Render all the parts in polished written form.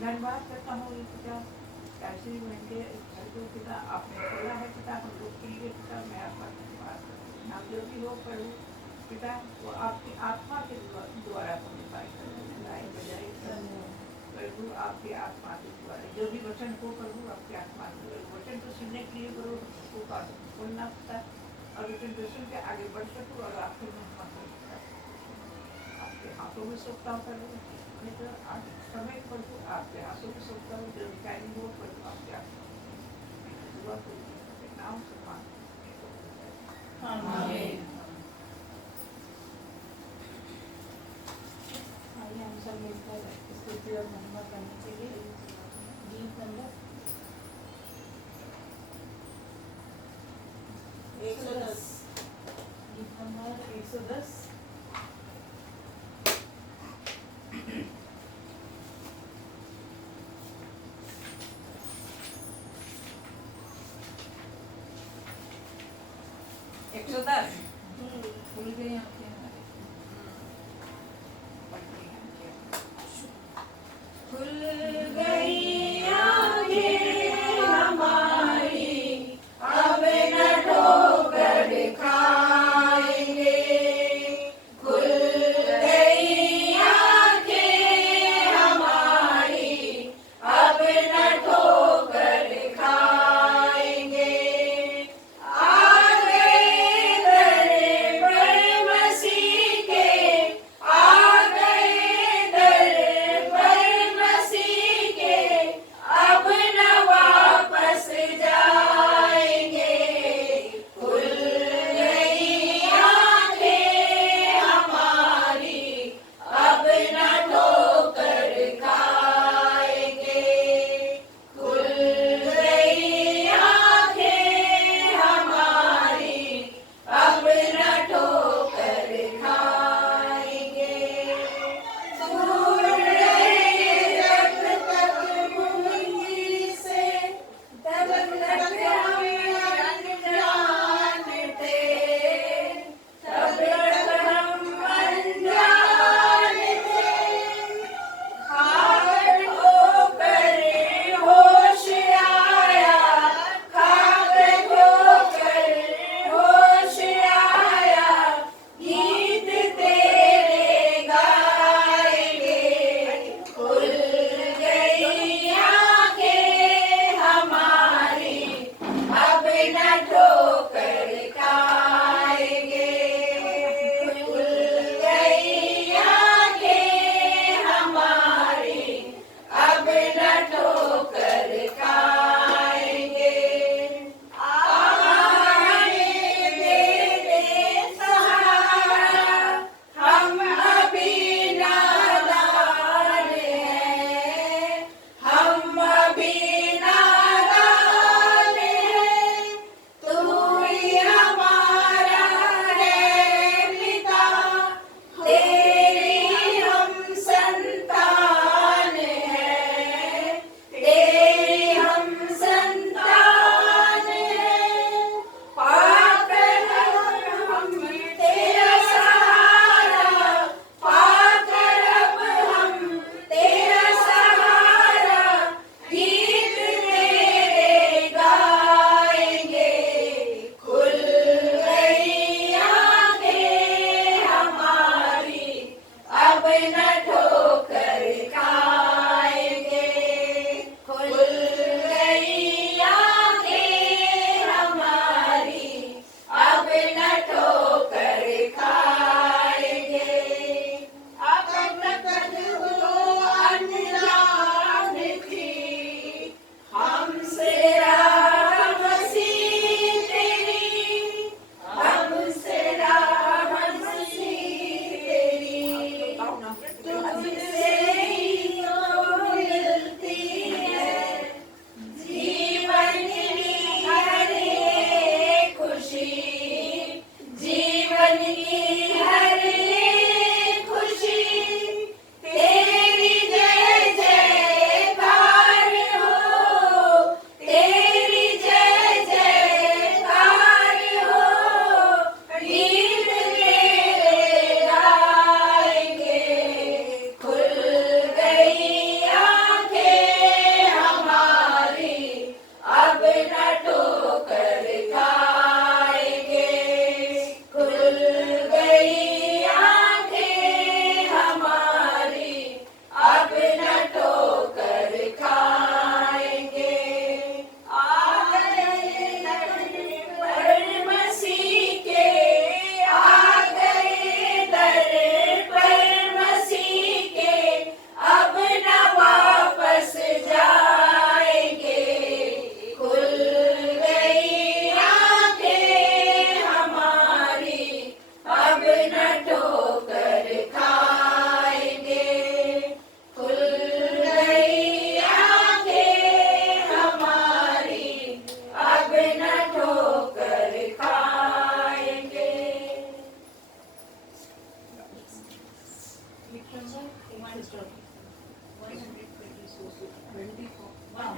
धन्यवाद करता हूँ पिता, ऐसे मैंने घर को पिता आपने खोला है पिता हम लोग के लिए पिता। मैं आपका धन्यवाद करती हूँ। हम जो भी हो प्रभु पिता वो आपकी आत्मा के द्वारा क्वालिफाई करने लाई बजाय प्रभु आपकी आत्मा के द्वारा जो भी वचन हो प्रभु आपकी आत्मा के द्वारा वचन को सुनने के लिए प्रभु को बात सुनना पड़ता और वचन को सुन के आगे बढ़ सकूँ और आपको महिमा कर आपके हाथों में सौंपता हूँ प्रभु। नहीं तो आज समय पर आपके हाथों में सौंपता हूँ जो टाइम हो पर आपके दुआ को नाम से आमीन। आइए हम सब मिलकर स्तुति और महिमा करने के लिए गीत नंबर 110 गीत नंबर 110 110 खुल गई आंखें हमारी खुल गई आँखें हमारी अब न ठोकर खाएंगे। खुल गई आँखें हमारी अब न ठोकर खाएंगे। आ गए दर पर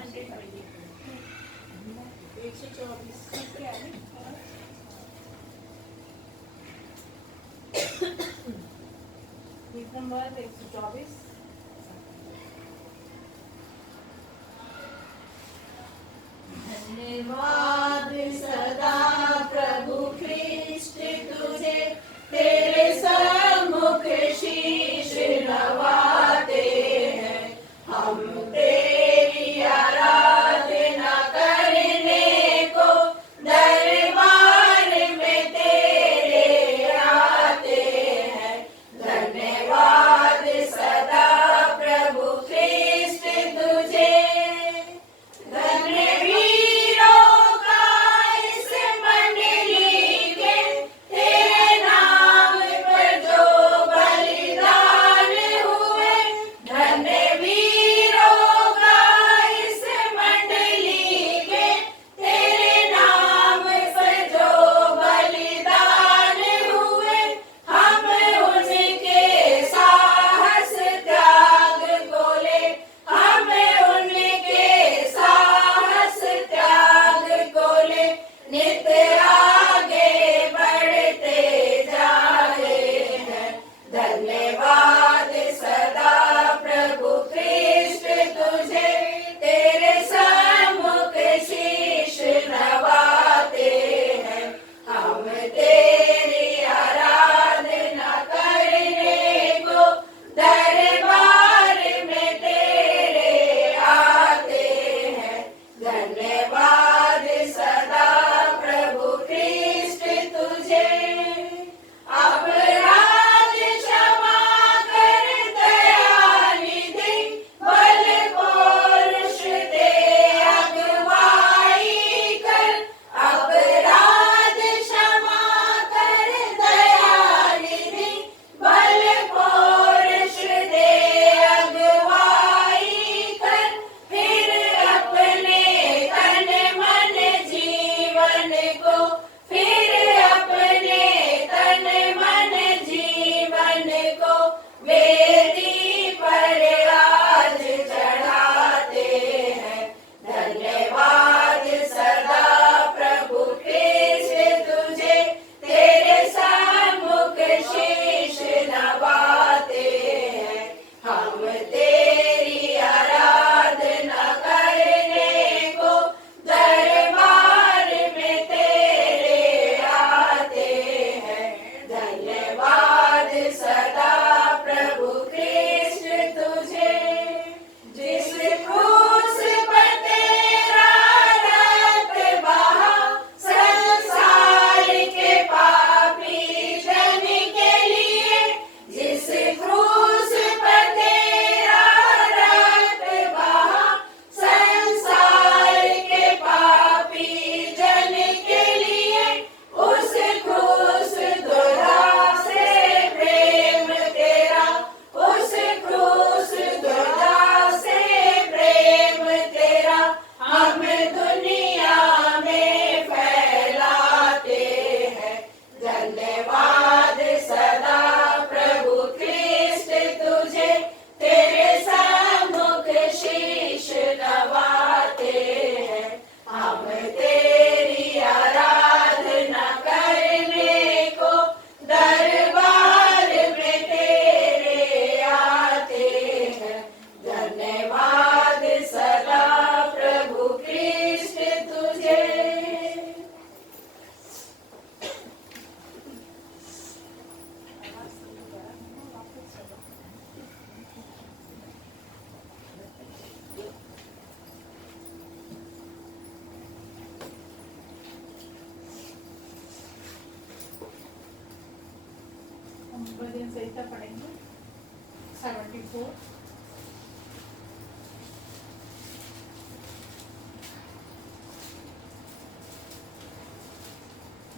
पेज नंबर 124। धन्यवाद सदा प्रभु ख्रिस्त तुझे, तेरे सम्मुख शीश नवाते हैं हम, तेरी आराधना करने को दरबार में तेरे आते हैं। धन्यवाद सदा प्रभु ख्रिस्त तुझे, धन्य वीरों का इस मंडली के, तेरे नाम पर जो बलिदान हुए। धन्य वीरों का इस मंडली के, तेरे नाम पर जो बलिदान हुए। हम उनके साहस त्याग को ले, हम उनके साहस त्याग को ले, नित्य आगे बढ़ते जा रहे हैं। धन्यवाद सदा प्रभु ख्रिस्त तुझे, तेरे सम्मुख शीश नवाते हैं हम, तेरी आराधना करने को दरबार में तेरे आते हैं। धन्यवाद सदा प्रभु ख्रिस्त तुझे, अपराध क्षमा कर दया निधि, बल पौरुष दे अगुवाई कर। अपराध क्षमा कर दया निधि, बल पौरुष दे अगुवाई कर। फिर अपने तन मन जीवन को, फिर अपने तन मन जीवन को वेदी पर आज चढ़ाते हैं। धन्यवाद सदा प्रभु ख्रिस्त तुझे, तेरे सम्मुख शीश नवाते हैं हम, तेरी आराधना करने को दरबार में तेरे आते हैं। धन्यवाद सदा प्रभु ख्रिस्त तुझे, जिस क्रूस पर तेरा रक्त बहा, संसार के पापी जन के लिए। जिस क्रूस पर तेरा रक्त बहा, संसार के पापी जन के लिए। उस क्रूस दुर्धा से प्रेम तेरा, उस क्रूस दुर्धा से प्रेम तेरा हम दुनिया में फैलाते हैं। धन्यवाद सदा प्रभु ख्रिस्त तुझे, तेरे सम्मुख शीश नवाते हैं हम, तेरी आराधना करने को दरबार में तेरे आते हैं। धन्यवाद सदा प्रभु ख्रिस्त तुझे। हम भजन संहिता पढ़ेंगे 74।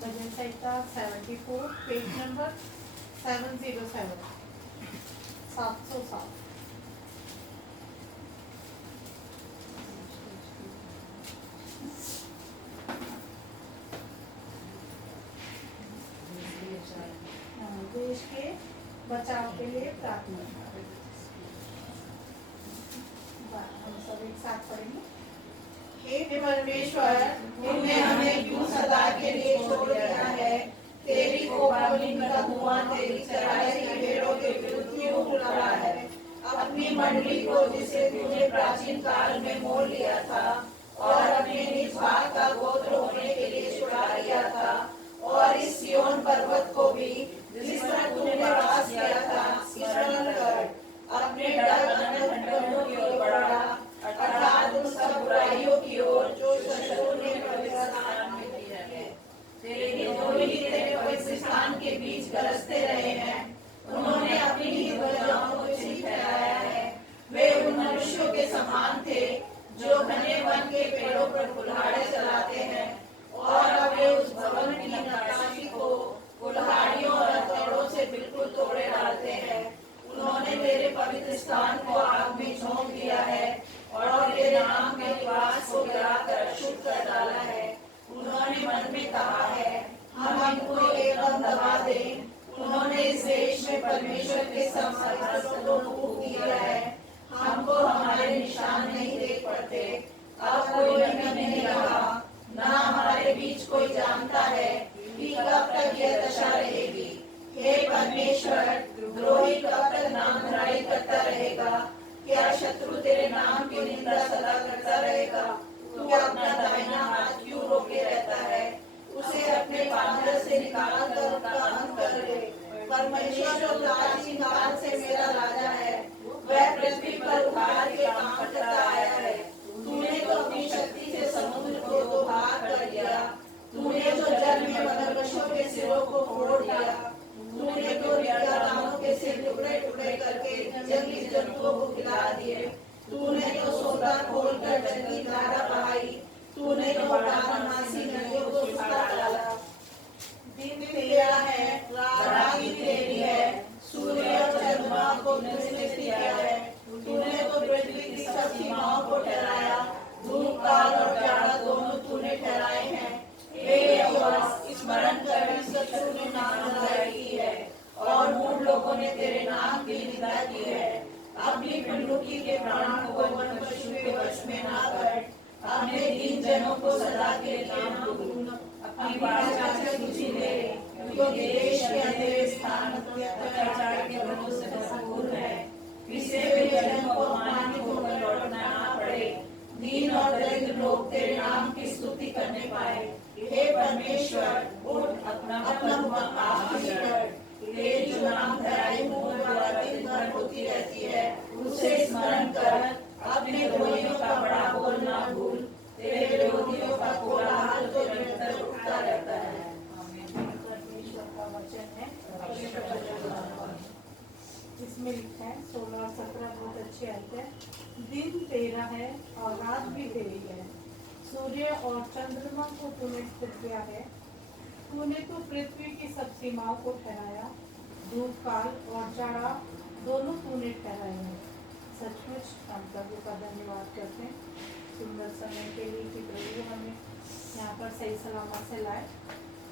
भजन संहिता 74, पेज नंबर 707, 707। देश के बचाव के लिए प्रार्थना। हम सब एक साथ पढ़ेंगे। हे परमेश्वर, तुमने हमें क्यों सदा के लिए छोड़ दिया है? तेरी कोपाग्नि का धुआं तेरी चढ़ाई की भेड़ों के विरुद्ध क्यों उठ रहा है? अपनी मंडली को जिसे तूने प्राचीन काल में मोल लिया था और अपने निज भाग का गोत्र होने के लिए छुड़ा लिया था, और इस सिय्योन पर्वत को भी जिस पर तूने वास किया था स्मरण कर। अपने डर अनंत की ओर बढ़ा, अर्थात उन सब बुराइयों की ओर जो शत्रु ने पवित्र स्थान में की है। तेरे द्रोही तेरे पवित्र स्थान के बीच गरजते रहे हैं। उन्होंने अपनी ही ध्वजाओं को चिन्ह फहराया है। वे उन मनुष्यों के समान थे जो घने वन के पेड़ों पर कुल्हाड़े चलाते हैं, और अब वे उस भवन की नक्काशी को कुल्हाड़ियों और हथौड़ों से बिल्कुल तोड़े डालते हैं। उन्होंने तेरे पवित्र स्थान को आग में झोंक दिया है और तेरे नाम के निवास को गिराकर अशुद्ध कर डाला है। उन्होंने मन में कहा है, हम इनको एकदम दबा दें। उन्होंने इस देश में परमेश्वर के समर्थकों को फूंक दिया है। हमको हमारे निशान नहीं देख पड़ते। अब कोई नबी नहीं रहा, ना हमारे बीच कोई जानता है कि कब तक यह दशा रहेगी। हे परमेश्वर, द्रोही कब तक नाम धराई करता रहेगा? क्या शत्रु तेरे नाम की निंदा सदा करता रहेगा? तू अपना दाहिना हाथ क्यों रोके रहता है? उसे अपने बांधर से निकाल कर उसका अंत कर दे। परमेश्वर जो प्राचीन काल से मेरा राजा है, वह पृथ्वी पर उद्धार के काम करता आया है। तूने तो अपनी शक्ति से समुद्र को दो भाग कर दिया। तूने जो जल में मगरमच्छों के सिरों को फोड़ दिया। तूने तो रियादानों के सिर टुकड़े टुकड़े करके जंगली जंतुओं को खिला दिए। तूने तो सोता खोलकर जंगली धारा बहाई। तूने तो बारहमासी नदियों को सुखा डाला। दिन तेरा है, रात भी तेरी है। सूर्य और चंद्रमा को निश्चित किया है। तूने तो पृथ्वी की सब सीमाओं को ठहराया। धूप काल और जाड़ा दोनों तूने ठहराए हैं। हे यहोवा, स्मरण कर कि शत्रु ने नाम धराई की है और मूढ़ लोगों ने तेरे नाम की निंदा की है। अपनी पंडुकी के प्राण को वन पशु के वश में ना कर। अपने दीन जनों को सदा के लिए ना भूल। अपनी वाचा से तुझी ले, क्योंकि देश के अंधेरे स्थान अत्याचार के वनों से भरपूर है। पिसे हुए जनों को अपमानित होकर लौटना ना पड़े। दीन और दरिद्र लोग तेरे नाम की स्तुति करने पाए। हे परमेश्वर, उठ अपना मुख आशीष कर। तेरी जो नाम धराई मुँह द्वारा दिन भर होती रहती है, उसे स्मरण कर। अपने द्रोहियों का बड़ा बोल ना भूल। तेरे विरोधियों का कोलाहल तो निरंतर उठता रहता है। परमेश्वर का वचन है। इसमें लिखा है 16 और 17 बहुत अच्छे आते हैं। दिन तेरा है और रात भी तेरी है। सूर्य और चंद्रमा को तूने स्थिर किया है। तूने तो पृथ्वी की सब सीमाओं को ठहराया। धूप काल और जाड़ा दोनों तूने ठहराए हैं। सचमुच हम प्रभु का धन्यवाद करते हैं सुंदर समय के लिए कि प्रभु हमें यहाँ पर सही सलामत से लाए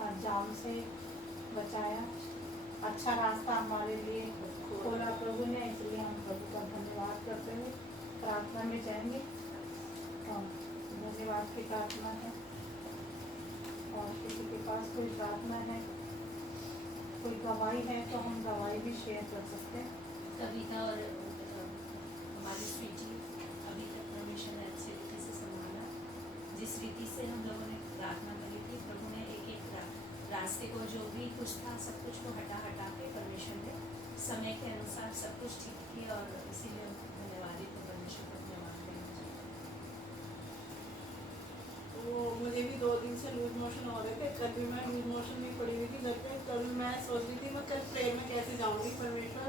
और जाम से बचाया। अच्छा रास्ता हमारे लिए खोला प्रभु ने, इसलिए हम प्रभु का धन्यवाद करते हुए प्रार्थना में जाएंगे। धन्यवाद की प्रार्थना है। और किसी के पास कोई प्रार्थना है, कोई गवाही है तो हम गवाही भी शेयर कर सकते हैं। कविता और हमारी स्वीटी अभी तक परमेश्वर ने अच्छे रीति से संभाला। जिस रीति से हम लोगों ने प्रार्थना करी थी, प्रभु ने एक एक रास्ते को जो भी कुछ था सब कुछ को हटा के परमेश्वर ने समय के अनुसार सब कुछ ठीक किया, और इसीलिए हम धन्यवादी थे परमेश्वर को धन्यवाद देना। वो मुझे भी 2 दिन से लूज मोशन हो रहे थे। कल भी मैं लूज मोशन में पड़ी हुई थी घर पे। कल मैं सोच रही थी मैं कल प्रेयर में कैसे जाऊंगी। परमेश्वर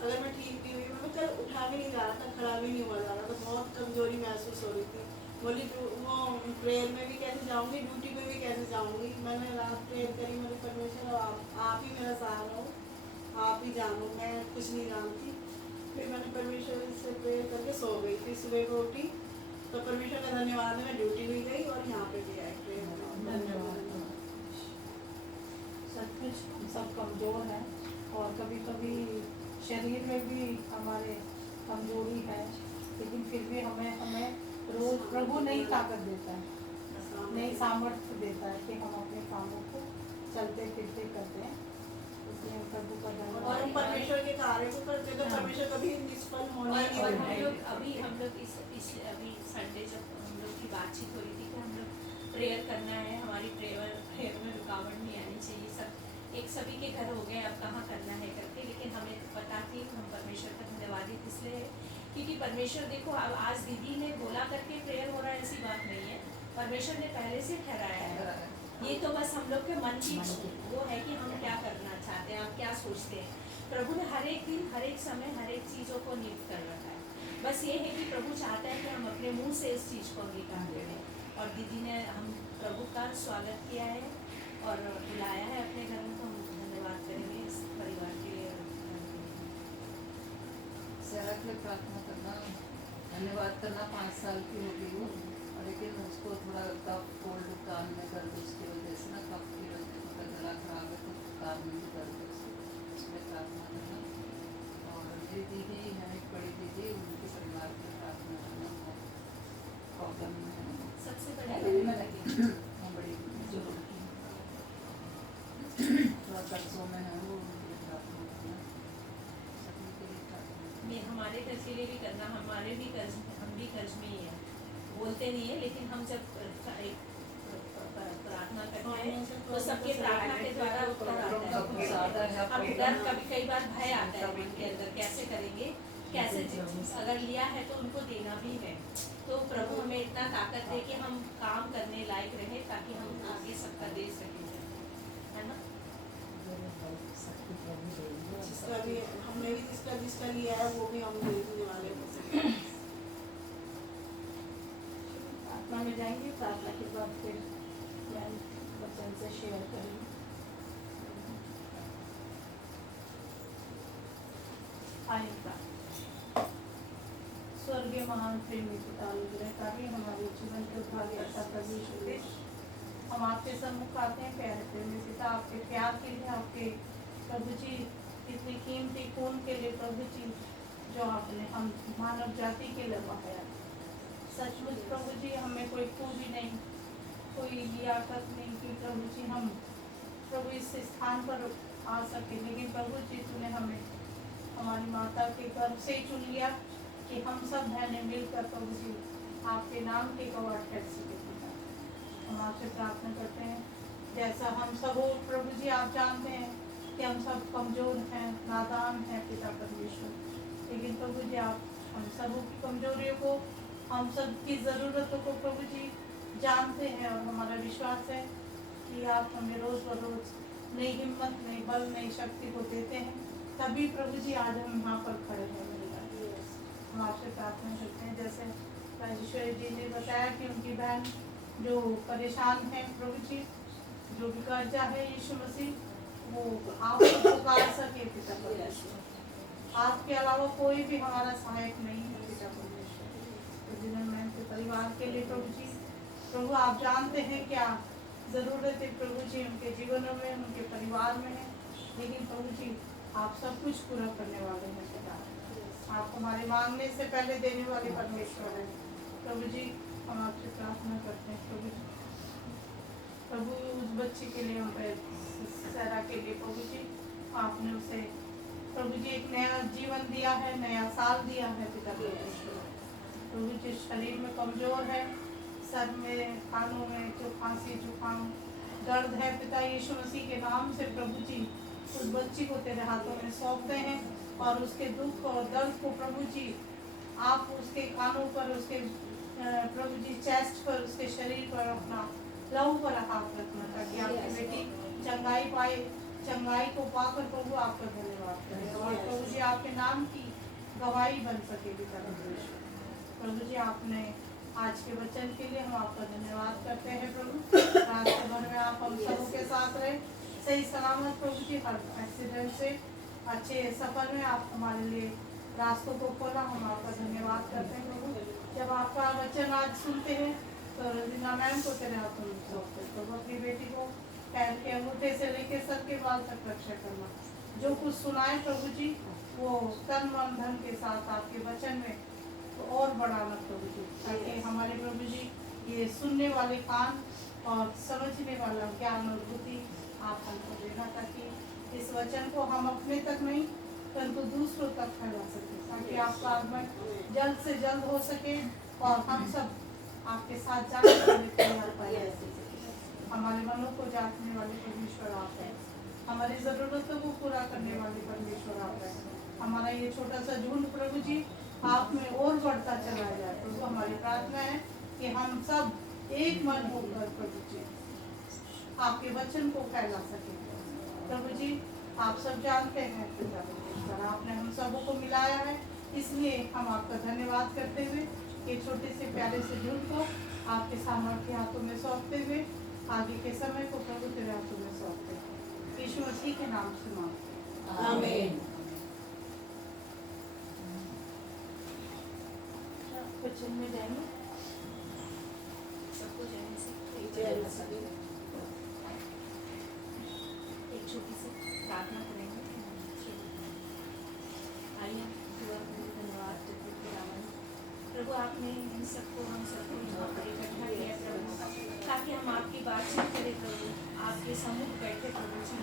अगर मैं ठीक नहीं हुई, मैं कल उठा भी नहीं जा रहा था, खड़ा भी नहीं हुआ जा रहा था, बहुत कमजोरी महसूस हो रही थी। बोली वो प्रेयर में भी कैसे जाऊंगी, ड्यूटी पे भी कैसे जाऊंगी। मैंने रात प्रेयर करी, मेरे परमेश्वर आप ही मेरा सहारा हो, आप ही जानो, मैं कुछ नहीं जानती। फिर मैंने परमेश्वर से प्रेयर करके सो गई। फिर सुबह को उठी तो परमेश्वर का धन्यवाद है, मैं ड्यूटी भी गई और यहाँ पे भी आई प्रेयर। धन्यवाद। सचमुच हम सब कमज़ोर हैं और कभी कभी शरीर में भी हमारे कमजोरी है, लेकिन फिर भी हमें रोज प्रभु नई ताकत देता है, नई सामर्थ्य देता है कि हम अपने कामों को चलते फिरते करते हैं। इसलिए हम प्रभु का और धन्यवाद हम परमेश्वर के कार्य को करते तो हाँ। परमेश्वर कभी निष्फल होने और नहीं हम देंगे। लोग अभी इस अभी संडे जब हम लोग की बातचीत हो रही थी कि हम लोग प्रेयर करना है, हमारी प्रेयर में रुकावट नहीं आनी चाहिए। सब एक सभी के घर हो गए, अब कहाँ करना है करके, लेकिन हमें पता थी हम परमेश्वर का धन्यवादित इसलिए क्योंकि परमेश्वर देखो अब आज दीदी ने बोला करके प्रेयर हो रहा है ऐसी बात नहीं है, परमेश्वर ने पहले से ठहराया है। ये तो बस हम लोग के मन की वो है कि हम क्या करना चाहते हैं, हम क्या सोचते हैं। प्रभु ने हर एक दिन, हर एक समय, हर एक चीज़ों को नियुक्त कर रखा है। बस ये है कि प्रभु चाहता है कि हम अपने मुंह से इस चीज़ को अंगीकार करें। और दीदी ने हम प्रभु का स्वागत किया है और बुलाया है अपने घर में, तो हम धन्यवाद करेंगे इस परिवार के लिए। सेवा के लिए प्रार्थना करना, धन्यवाद करना। 5 साल की हो गई वो, और लेकिन उसको थोड़ा कफ कोल्ड कान में दर्द, उसकी वजह से ना कफ की वजह से उसका गला खराब है तो कान में भी दर्द है, उसमें प्रार्थना करना। और मेरी दीदी है, एक बड़ी दीदी, उनके परिवार में प्रार्थना करना। प्रॉब्लम है सबसे बड़ी हाँ, बड़ी जो थोड़ा कर्जों में है वो, उनके लिए प्रार्थना करना, सभी के लिए प्रार्थना। ये हमारे घर के लिए भी करना, हमारे भी कर्ज, हम भी कर्ज में ही है, बोलते नहीं है, लेकिन हम जब प्रार्थना करते हैं तो सबके प्रार्थना के द्वारा उत्तर आता है। अब डर कभी कई बार भय आता है मन के अंदर, कैसे करेंगे, कैसे अगर लिया है तो उनको देना भी है। तो प्रभु हमें इतना ताकत दे कि हम काम करने लायक रहे ताकि हम आगे सबका दे सकें, है ना। जिसका भी हमने भी जिसका लिया है वो भी हम देने वाले हैं। प्रार्थना में जाएंगे, प्रार्थना के बाद फिर मैं वचन से शेयर करेंगे। आएगा स्वर्गीय महान प्रेमी पिता, अनुग्रहकारी, हमारे जीवन के भाग्यता प्रभु, हम आपके सम्मुख आते हैं प्यारे प्रेमी पिता, आपके प्यार के लिए, आपके प्रभु जी इतनी कीमती खून के लिए प्रभु जी, जो आपने हम मानव जाति के लिए बहाया। सचमुच प्रभु जी हमें कोई खूबी नहीं, कोई लियाकत नहीं कि प्रभु जी हम प्रभु इस स्थान पर आ सके, लेकिन प्रभु जी तूने हमें हमारी माता के गर्भ से ही चुन लिया कि हम सब बहनें मिलकर प्रभु जी आपके नाम के गवाह ठहर सके। हम आपसे प्रार्थना करते हैं, जैसा हम सब हो प्रभु जी, आप जानते हैं कि हम सब कमज़ोर हैं, नादान हैं पिता परमेश्वर, लेकिन प्रभु जी आप हम सब की कमजोरियों को, हम सब की ज़रूरतों को प्रभु जी जानते हैं, और हमारा विश्वास है कि आप हमें रोज़ बरोज़ नई हिम्मत, नई बल, नई शक्ति को देते हैं, तभी प्रभु जी आज हम यहाँ पर खड़े हैं। हम आपसे प्रार्थना करते हैं, जैसे राजेश्वरी जी ने बताया कि उनकी बहन जो परेशान है प्रभु जी, जो भी कर्जा है यीशु मसीह, वो आप पुकार सके पिता परमेश्वर, आपके अलावा कोई भी हमारा सहायक नहीं है पिता परमेश्वर। तो जिन्होंने उनके परिवार के लिए प्रभु जी, प्रभु आप जानते हैं क्या ज़रूरत है प्रभु जी उनके जीवनों में, उनके परिवार में है, लेकिन प्रभु जी आप सब कुछ पूरा करने वाले हैं पिता, आप हमारे मांगने से पहले देने वाले परमेश्वर हैं प्रभु जी। हम आपसे प्रार्थना करते हैं प्रभु जी, प्रभु उस बच्चे के लिए, हम सहरा के लिए प्रभु जी, आपने उसे प्रभु जी एक नया जीवन दिया है, नया साल दिया है पिता परमेश्वर। प्रभु जी शरीर में कमज़ोर है, सर में, कानों में जो खांसी जुकाम दर्द है पिता यीशु मसीह के नाम से प्रभु जी उस बच्ची को तेरे हाथों में सौंपते हैं, और उसके दुख और दर्द को प्रभु जी आप उसके कानों पर, उसके प्रभु जी चेस्ट पर, उसके शरीर पर अपना लहू पर हाथ रखना, ताकि आपकी बेटी चंगाई पाए, चंगाई को पाकर प्रभु आपका धन्यवाद करें, और प्रभु जी आपके नाम की गवाही बन सके पिता परमेश्वर। प्रभु जी आपने आज के वचन के लिए हम आपका धन्यवाद करते हैं प्रभु, रास्ते भर में आप हम सबों के साथ रहे, सही सलामत प्रभु जी, हर एक्सीडेंट से अच्छे सफ़र में आप हमारे लिए रास्तों को खोला, हम आपका धन्यवाद करते हैं प्रभु। जब आपका वचन आज सुनते हैं तो रंजीना मैम को तेरे हाथों में सौंपते, प्रभु अपनी बेटी को पैर के अंगूठे से लेकर सर के बाल तक रक्षा करना, जो कुछ सुनाए प्रभु जी वो तन मन धन के साथ आपके वचन में तो और बढ़ाना प्रभु जी, ताकि हमारे प्रभु जी सुनने वाले कान और समझने वाला ज्ञान और बुद्धि आप हमको देना, ताकि इस वचन को हम अपने तक नहीं परंतु दूसरों तक फैला सके, ताकि आपका आगमन जल्द से जल्द हो सके और हम सब आपके साथ जाने के लिए तैयार पाए। हमारे मनों को जांचने वाले परमेश्वर आप हैं, हमारी ज़रूरतों को पूरा करने वाले परमेश्वर आप हैं। हमारा ये छोटा सा झुंड प्रभु जी आप में और बढ़ता चला जाए। प्रभु हमारी प्रार्थना है कि हम सब एक मन होकर प्रभु जी आपके वचन को फैला सके। प्रभु जी आप सब जानते हैं पिता परमेश्वर, आपने हम सबों को मिलाया है, इसलिए हम आपका धन्यवाद करते हुए ये छोटे से प्यारे से झुंड को आपके सामर्थ्य हाथों में सौंपते हुए आगे के समय को प्रभु तेरे हाथों में सौंपते हैं। यीशु मसीह के नाम से मांगते हैं, आमीन। वचन में जाएंगे। सबको जय मसीह। जय मसीह। एक छोटी सी प्रार्थना करेंगे। आइए दुआ करें। धन्यवाद रावण प्रभु, आपने इन सबको हम सबको यहाँ पर इकट्ठा किया प्रभु, ताकि हम आपकी बातचीत करें प्रभु, आपके सम्मुख बैठे प्रभु जी।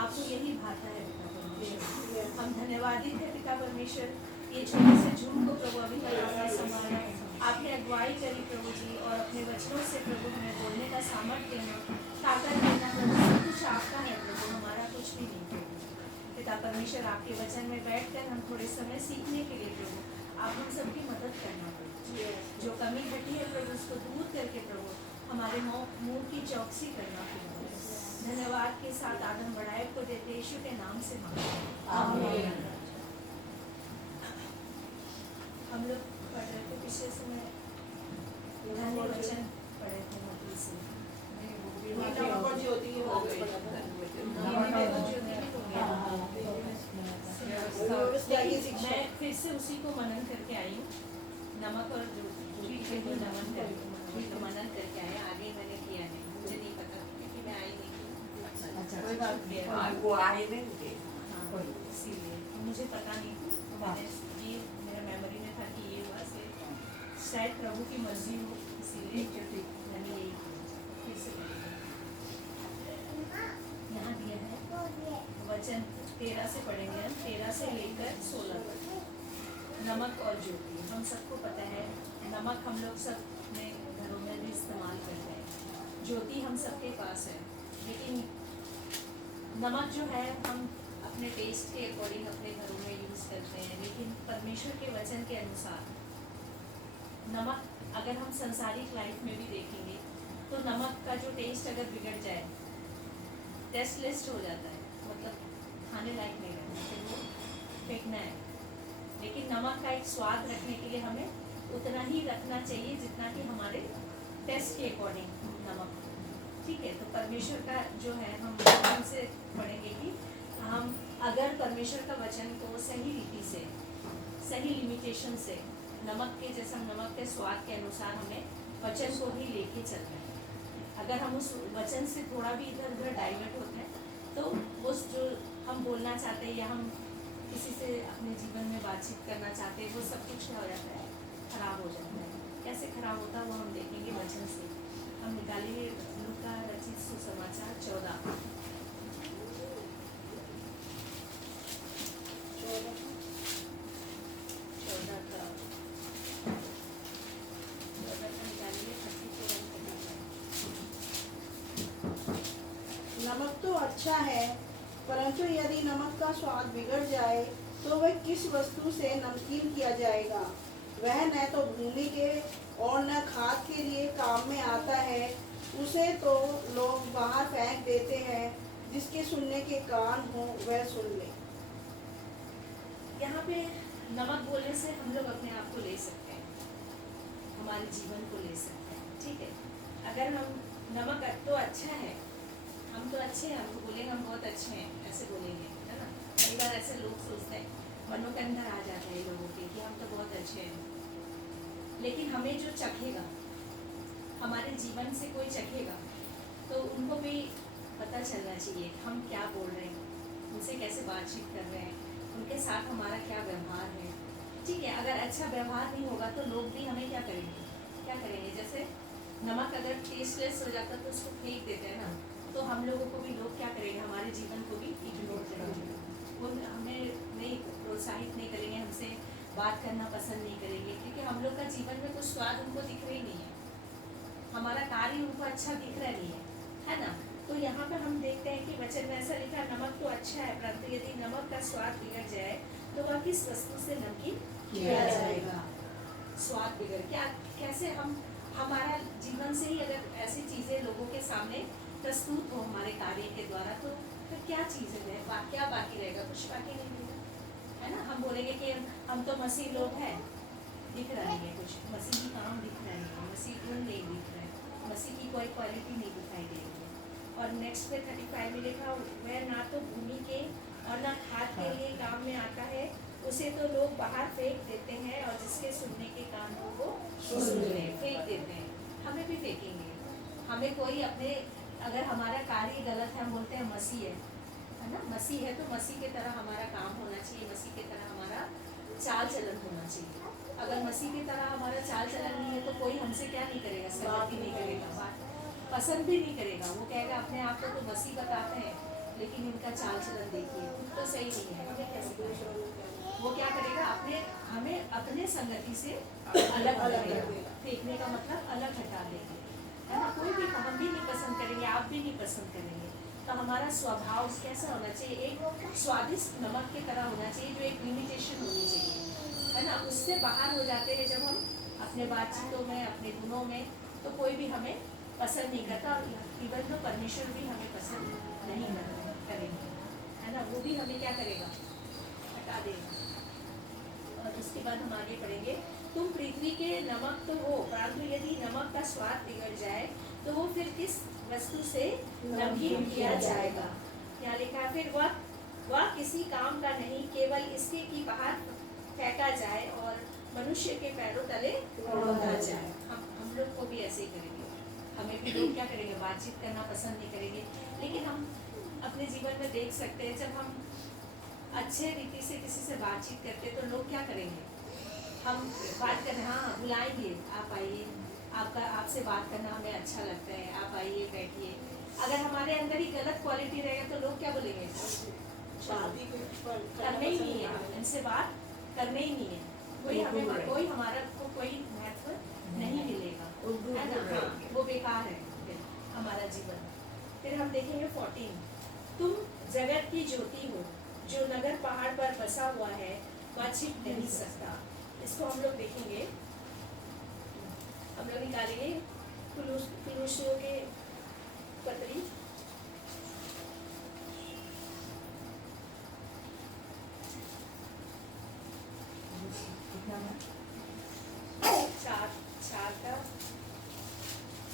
आपको यही भाता है पिता परमेश्वर। हम धन्यवादित है पिता परमेश्वर, ये छोटे से झुंड को प्रभु अभी तक आपने संभाला, आपने अगुवाई करी प्रभु जी, और अपने वचनों से प्रभु हमें बोलने का सामर्थ्य देना, ताकत देना प्रभु, सब कुछ आपका है प्रभु, हमारा कुछ भी नहीं प्रभु। पिता परमेश्वर आपके वचन में बैठकर हम थोड़े समय सीखने के लिए प्रभु आप हम सबकी मदद करना प्रभु। जो कमी घटी है प्रभु उसको दूर करके प्रभु हमारे मुंह की चौकसी करना प्रभु। धन्यवाद के साथ आदम बढ़ाए को देते यीशु के नाम से मांगते हैं। हम लोग पढ़ रहे थे पिछले समय धन्य वचन पढ़े थे मत्ती से। नमक और ज्योति की हो गई। मैं फिर से उसी को मनन करके आई हूँ, नमक और ज्योति को मनन करके आए। आगे मैंने किया नहीं, मुझे नहीं पता क्योंकि मैं आई नहीं थी। वो आए नहीं, हाँ, इसीलिए मुझे पता नहीं था। ये मेरा मेमोरी में था कि ये हुआ से शायद प्रभु की मर्जी हो, इसीलिए मैंने यही फिर से यहाँ दिया है वचन 13 से पढ़ेंगे, 13 से लेकर 16 तक। नमक और ज्योति, हम सबको पता है नमक हम लोग सब अपने घरों में भी इस्तेमाल करते हैं, ज्योति हम सबके पास है, लेकिन नमक जो है हम अपने टेस्ट के अकॉर्डिंग अपने घरों में यूज़ करते हैं, लेकिन परमेश्वर के वचन के अनुसार नमक, अगर हम संसारिक लाइफ में भी देखेंगे तो नमक का जो टेस्ट अगर बिगड़ जाए, टेस्टलेस हो जाता है, मतलब खाने लायक नहीं रहता, फिर वो फेंकना है। लेकिन नमक का एक स्वाद रखने के लिए हमें उतना ही रखना चाहिए जितना कि हमारे टेस्ट के अकॉर्डिंग नमक, ठीक है। तो परमेश्वर का जो है हम वचन से पढ़ेंगे कि हम अगर परमेश्वर का वचन को सही रीति से, सही लिमिटेशन से, नमक के जैसा नमक के स्वाद के अनुसार हमें वचन को भी लेके चलना है। अगर हम उस वचन से थोड़ा भी इधर उधर डाइवर्ट होते हैं तो उस जो हम बोलना चाहते हैं या हम किसी से अपने जीवन में बातचीत करना चाहते हैं, वो सब कुछ क्या हो जाता है, खराब हो जाता है। कैसे खराब होता है वो हम देखेंगे वचन से। हम निकालेंगे लूका रचित सुसमाचार 14 नमक तो अच्छा है, परंतु यदि नमक का स्वाद बिगड़ जाए तो वह किस वस्तु से नमकीन किया जाएगा। वह न तो भूमि के और न खाद के लिए काम में आता है, उसे तो लोग बाहर फेंक देते हैं। जिसके सुनने के कान हो वह सुन ले। यहाँ पे नमक बोलने से हम लोग अपने आप को ले सकते हैं, हमारे जीवन को ले सकते हैं, ठीक है। अगर हम नमक तो अच्छा है, हम तो अच्छे हैं, हमको बोलेंगे हम बहुत अच्छे हैं, ऐसे बोलेंगे, है ना। कई बार ऐसे लोग सोचते हैं, मनों के अंदर आ जाता है लोगों के कि हम तो बहुत अच्छे हैं। लेकिन हमें जो चखेगा, हमारे जीवन से कोई चखेगा, तो उनको भी पता चलना चाहिए हम क्या बोल रहे हैं, उनसे कैसे बातचीत कर रहे हैं, उनके साथ हमारा क्या व्यवहार है, ठीक है। अगर अच्छा व्यवहार नहीं होगा तो लोग भी हमें क्या करेंगे, जैसे नमक अगर टेस्टलेस हो जाता तो उसको फेंक देते हैं ना, तो हम लोगों को भी लोग क्या करेंगे, हमारे जीवन को भी इग्नोर करेंगे, वो हमें नहीं प्रोत्साहित नहीं करेंगे, हमसे बात करना पसंद नहीं करेंगे, क्योंकि हम लोग का जीवन में कुछ स्वाद उनको दिख रही नहीं है, हमारा कार्य उनको अच्छा दिख रहा नहीं है ना। तो यहाँ पर हम देखते हैं कि वचन में ऐसा लिखा, नमक तो अच्छा है परंतु यदि नमक का स्वाद बिगड़ जाए तो वह किस वस्तु से नमकीन किया जाएगा। स्वाद बिगड़ क्या, कैसे हम हमारा जीवन से ही अगर ऐसी चीजें लोगों के सामने प्रस्तुत हो हमारे कार्य के द्वारा, तो फिर क्या चीजें रहे, क्या बाकी रहेगा, कुछ बाकी नहीं रहेगा, है ना। हम बोलेंगे कि हम तो मसीह लोग हैं, दिख रहा नहीं है कुछ, मसीह की काम दिख रहा नहीं है, मसीह गुण नहीं दिख रहा है, मसीह की कोई क्वालिटी नहीं दिखाई दे रही है। और नेक्स्ट पे 35 में लिखा, वह ना तो भूमि के और ना खाद के लिए काम में आता है, उसे तो लोग बाहर फेंक देते हैं और जिसके सुनने के कान हो वो सुनने फेंक देते हैं। हमें भी फेंकेंगे, हमें कोई अपने, अगर हमारा कार्य गलत है, हम बोलते हैं मसीह है ना, मसीह है तो मसीह की तरह हमारा काम होना चाहिए, मसीह की तरह हमारा चाल चलन होना चाहिए। अगर मसीह की तरह हमारा चाल चलन नहीं है तो कोई हमसे क्या नहीं करेगा, संगति नहीं करेगा, बात पसंद भी नहीं करेगा, वो कहेगा अपने आप को तो मसीह बताते हैं लेकिन इनका चाल चलन देखिए तो सही नहीं है, हमें कैसे करेगा? वो क्या करेगा, हमें अपने संगति से अलग करेगा, फेंकने का मतलब अलग हटा देंगे, है ना। कोई भी हम भी नहीं पसंद करेंगे, आप भी नहीं पसंद करेंगे, तो हमारा स्वभाव कैसा होना चाहिए, एक स्वादिष्ट नमक की तरह होना चाहिए, जो एक लिमिटेशन होनी चाहिए, है ना। उससे बाहर हो जाते हैं जब हम अपने बातचीतों में, अपने गुणों में, तो कोई भी हमें पसंद नहीं करता, और इवन तो परमेश्वर भी हमें पसंद नहीं करेंगे, है ना। वो भी हमें क्या करेगा, हटा देगा। और उसके बाद हम आगे पढ़ेंगे, तुम पृथ्वी के नमक तो हो, परंतु यदि नमक का स्वाद बिगड़ जाए तो वो फिर किस वस्तु से नमकीन किया जाएगा। यहाँ लिखा, फिर वह किसी काम का नहीं, केवल इसके कि बाहर फेंका जाए और मनुष्य के पैरों तले रौंदा जाए। हम लोग को भी ऐसे ही करेंगे, हमें भी लोग क्या करेंगे, बातचीत करना पसंद नहीं करेंगे, लेकिन हम अपने जीवन में देख सकते हैं जब हम अच्छे रीति से किसी से बातचीत करते तो लोग क्या करेंगे, हम बात करें, हाँ बुलाएंगे, आप आइए, आपसे बात करना हमें अच्छा लगता है, आप आइए बैठिए। अगर हमारे अंदर ही गलत क्वालिटी रहेगा तो लोग क्या बोलेंगे, करने ही नहीं है, इनसे बात करने ही नहीं है, कोई हमारा को कोई महत्व नहीं मिलेगा, है ना। हाँ, वो बेकार है फिर हमारा जीवन। फिर हम देखेंगे 14, तुम जगत की ज्योति हो, जो नगर पहाड़ पर बसा हुआ है वह छिप नहीं सकता। इसको हम लोग देखेंगे, हम लोग निकालेंगे कुलूसियों के पत्री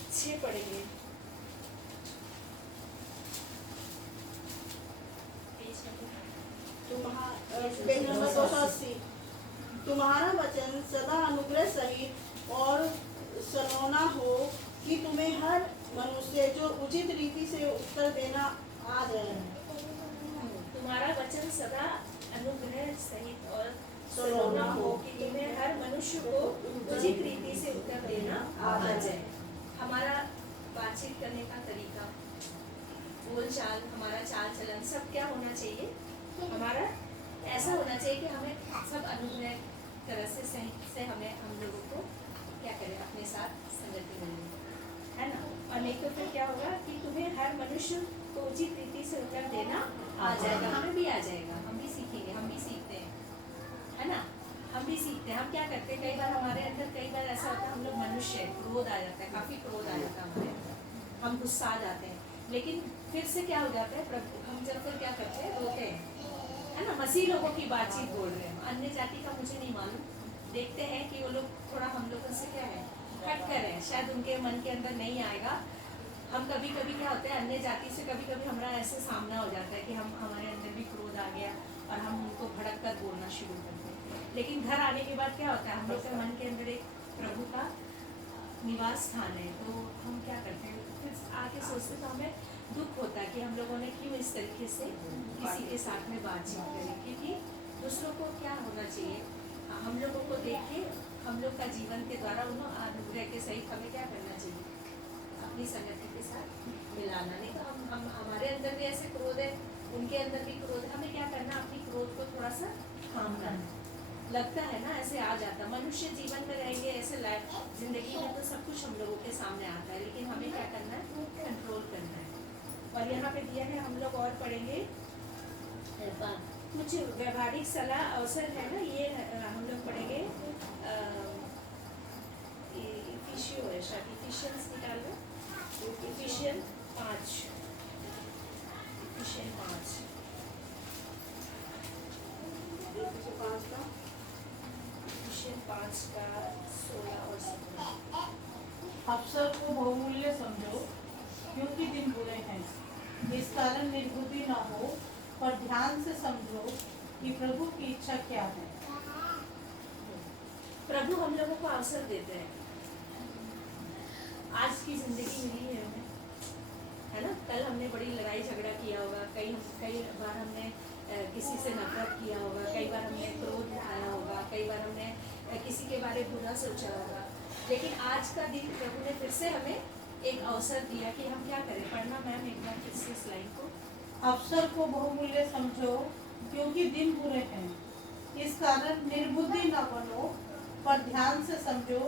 4:6 पढ़ेंगे। Page number 280। तुम्हारा वचन सदा अनुग्रह सहित और सलोना हो कि तुम्हें हर मनुष्य जो उचित रीति से उत्तर देना आ जाए। तुम्हारा वचन सदा अनुग्रह सहित और सलोना हो कि तुम्हें हर मनुष्य को उचित रीति से उत्तर देना आ जाए। हमारा बातचीत करने का तरीका, बोल चाल, हमारा चाल चलन सब क्या होना चाहिए, हमारा ऐसा होना चाहिए कि हमें सब अनुग्रह तरह से हमें हम लोगों को क्या करें, अपने साथ संगति बने, है ना। और नहीं तो फिर क्या होगा कि तुम्हें हर मनुष्य को उचित रीति से उत्तर देना आ जाएगा, हमें भी आ जाएगा, हम भी सीखेंगे, हम भी सीखते हैं, है ना। हम भी सीखते हैं, हम क्या करते हैं, कई बार हमारे अंदर कई बार ऐसा होता है, हम लोग मनुष्य है, क्रोध आ जाता है, काफ़ी क्रोध आ जाता है हमारे अंदर, हम गुस्सा आ जाते हैं, लेकिन फिर से क्या हो जाता है, प्रभु हम जब फिर क्या करते हैं, रोते हैं, है ना। मसीह लोगों की बातचीत बोल रहे हैं, अन्य जाति का मुझे नहीं मालूम, देखते हैं कि वो लोग थोड़ा हम लोगों से क्या है, हट कर है, शायद उनके मन के अंदर नहीं आएगा। हम कभी कभी क्या होता है, अन्य जाति से कभी कभी हमारा ऐसे सामना हो जाता है कि हमारे अंदर भी क्रोध आ गया और हम उनको भड़क कर बोलना शुरू करते हैं, लेकिन घर आने के बाद क्या होता है, हम लोग के मन के अंदर एक प्रभु का निवास स्थान है, तो हम क्या करते हैं, फिर आके सोचते तो हमें दुख होता है कि हम लोगों ने क्यों इस तरीके से किसी के साथ में बातचीत करी, क्योंकि दूसरों को क्या होना चाहिए, हम लोगों को देख के हम लोग का जीवन के द्वारा उन्होंने अनुग्रह के सहित हमें क्या करना चाहिए, अपनी संगति के साथ मिलाना। नहीं तो हम हमारे अंदर भी ऐसे क्रोध है, उनके अंदर भी क्रोध है, हमें क्या करना, अपनी क्रोध को थोड़ा सा काम करना। लगता है ना ऐसे आ जाता, मनुष्य जीवन में रहेंगे ऐसे लाइफ जिंदगी में तो सब कुछ हम लोगों के सामने आता है, लेकिन हमें क्या करना है, कंट्रोल करना है। और यहाँ पे दिया है, हम लोग और पढ़ेंगे कुछ व्यवहारिक सलाह अवसर है ना, ये हम लोग पढ़ेंगे। इफिशियो है शायद, इफिशियंस निकाल लो, इफिशियन 5, इफिशियन 5 का 16 और 17। अवसर को बहुमूल्य समझो, क्योंकि दिन बुरे हैं। इस कारण निर्बुद्धि न हो, पर ध्यान से समझो कि प्रभु की इच्छा क्या है। प्रभु हम लोगों को अवसर देते हैं। आज की जिंदगी मिली है हमें, है ना। कल हमने बड़ी लड़ाई झगड़ा किया होगा, कई बार हमने किसी से नफरत किया होगा, कई बार हमने क्रोध उठाया होगा, कई बार हमने किसी के बारे में बुरा सोचा होगा। लेकिन आज का दिन प्रभु ने फिर से हमें एक अवसर दिया कि हम क्या करें। पढ़ना मैम एक बार फिर से इस लाइन को। अवसर को बहुमूल्य समझो, क्योंकि दिन बुरे हैं। इस कारण निर्बुद्धि न बनो, पर ध्यान से समझो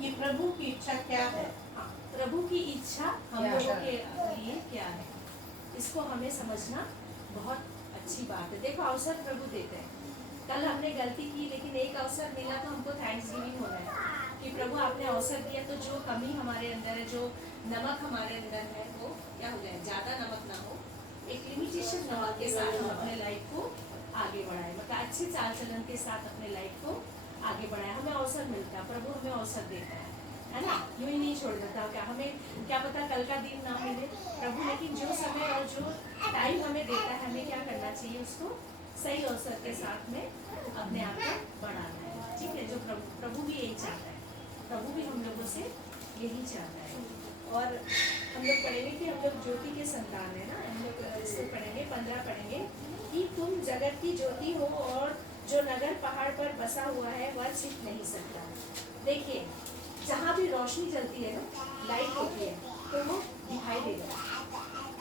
कि प्रभु की इच्छा क्या है। हाँ, प्रभु की इच्छा हम लोगों के लिए क्या है, इसको हमें समझना बहुत अच्छी बात है। देखो अवसर प्रभु देते हैं। कल हमने गलती की, लेकिन एक अवसर मिला तो हमको थैंक्स गिविंग होना है कि प्रभु आपने अवसर दिया, तो जो कमी हमारे अंदर है, जो नमक हमारे अंदर है, वो क्या हो जाए, ज़्यादा नमक ना हो, एक लिमिटेशन नमक के साथ हम अपने लाइफ को आगे बढ़ाए, मतलब अच्छे चाल चलन के साथ अपने लाइफ को आगे बढ़ाए। हमें अवसर मिलता है, प्रभु हमें अवसर देता है ना, यूँ ही नहीं छोड़ देता। क्या हमें क्या पता कल का दिन ना मिले प्रभु, लेकिन जो समय और जो टाइम हमें देता है, हमें क्या करना चाहिए, उसको सही अवसर के साथ में अपने आप को बढ़ाना है। ठीक है, जो प्रभु भी यही चाहता है, प्रभु भी हम लोगों से यही चाहता है। और हम लोग पढ़ेंगे कि हम लोग ज्योति के संतान है ना, हम लोग इसको पढ़ेंगे 15 पढ़ेंगे कि तुम जगत की ज्योति हो, और जो नगर पहाड़ पर बसा हुआ है वह छिप नहीं सकता। देखिए जहाँ भी रोशनी जलती है ना, लाइट होती है, तो वो दिखाई देगा,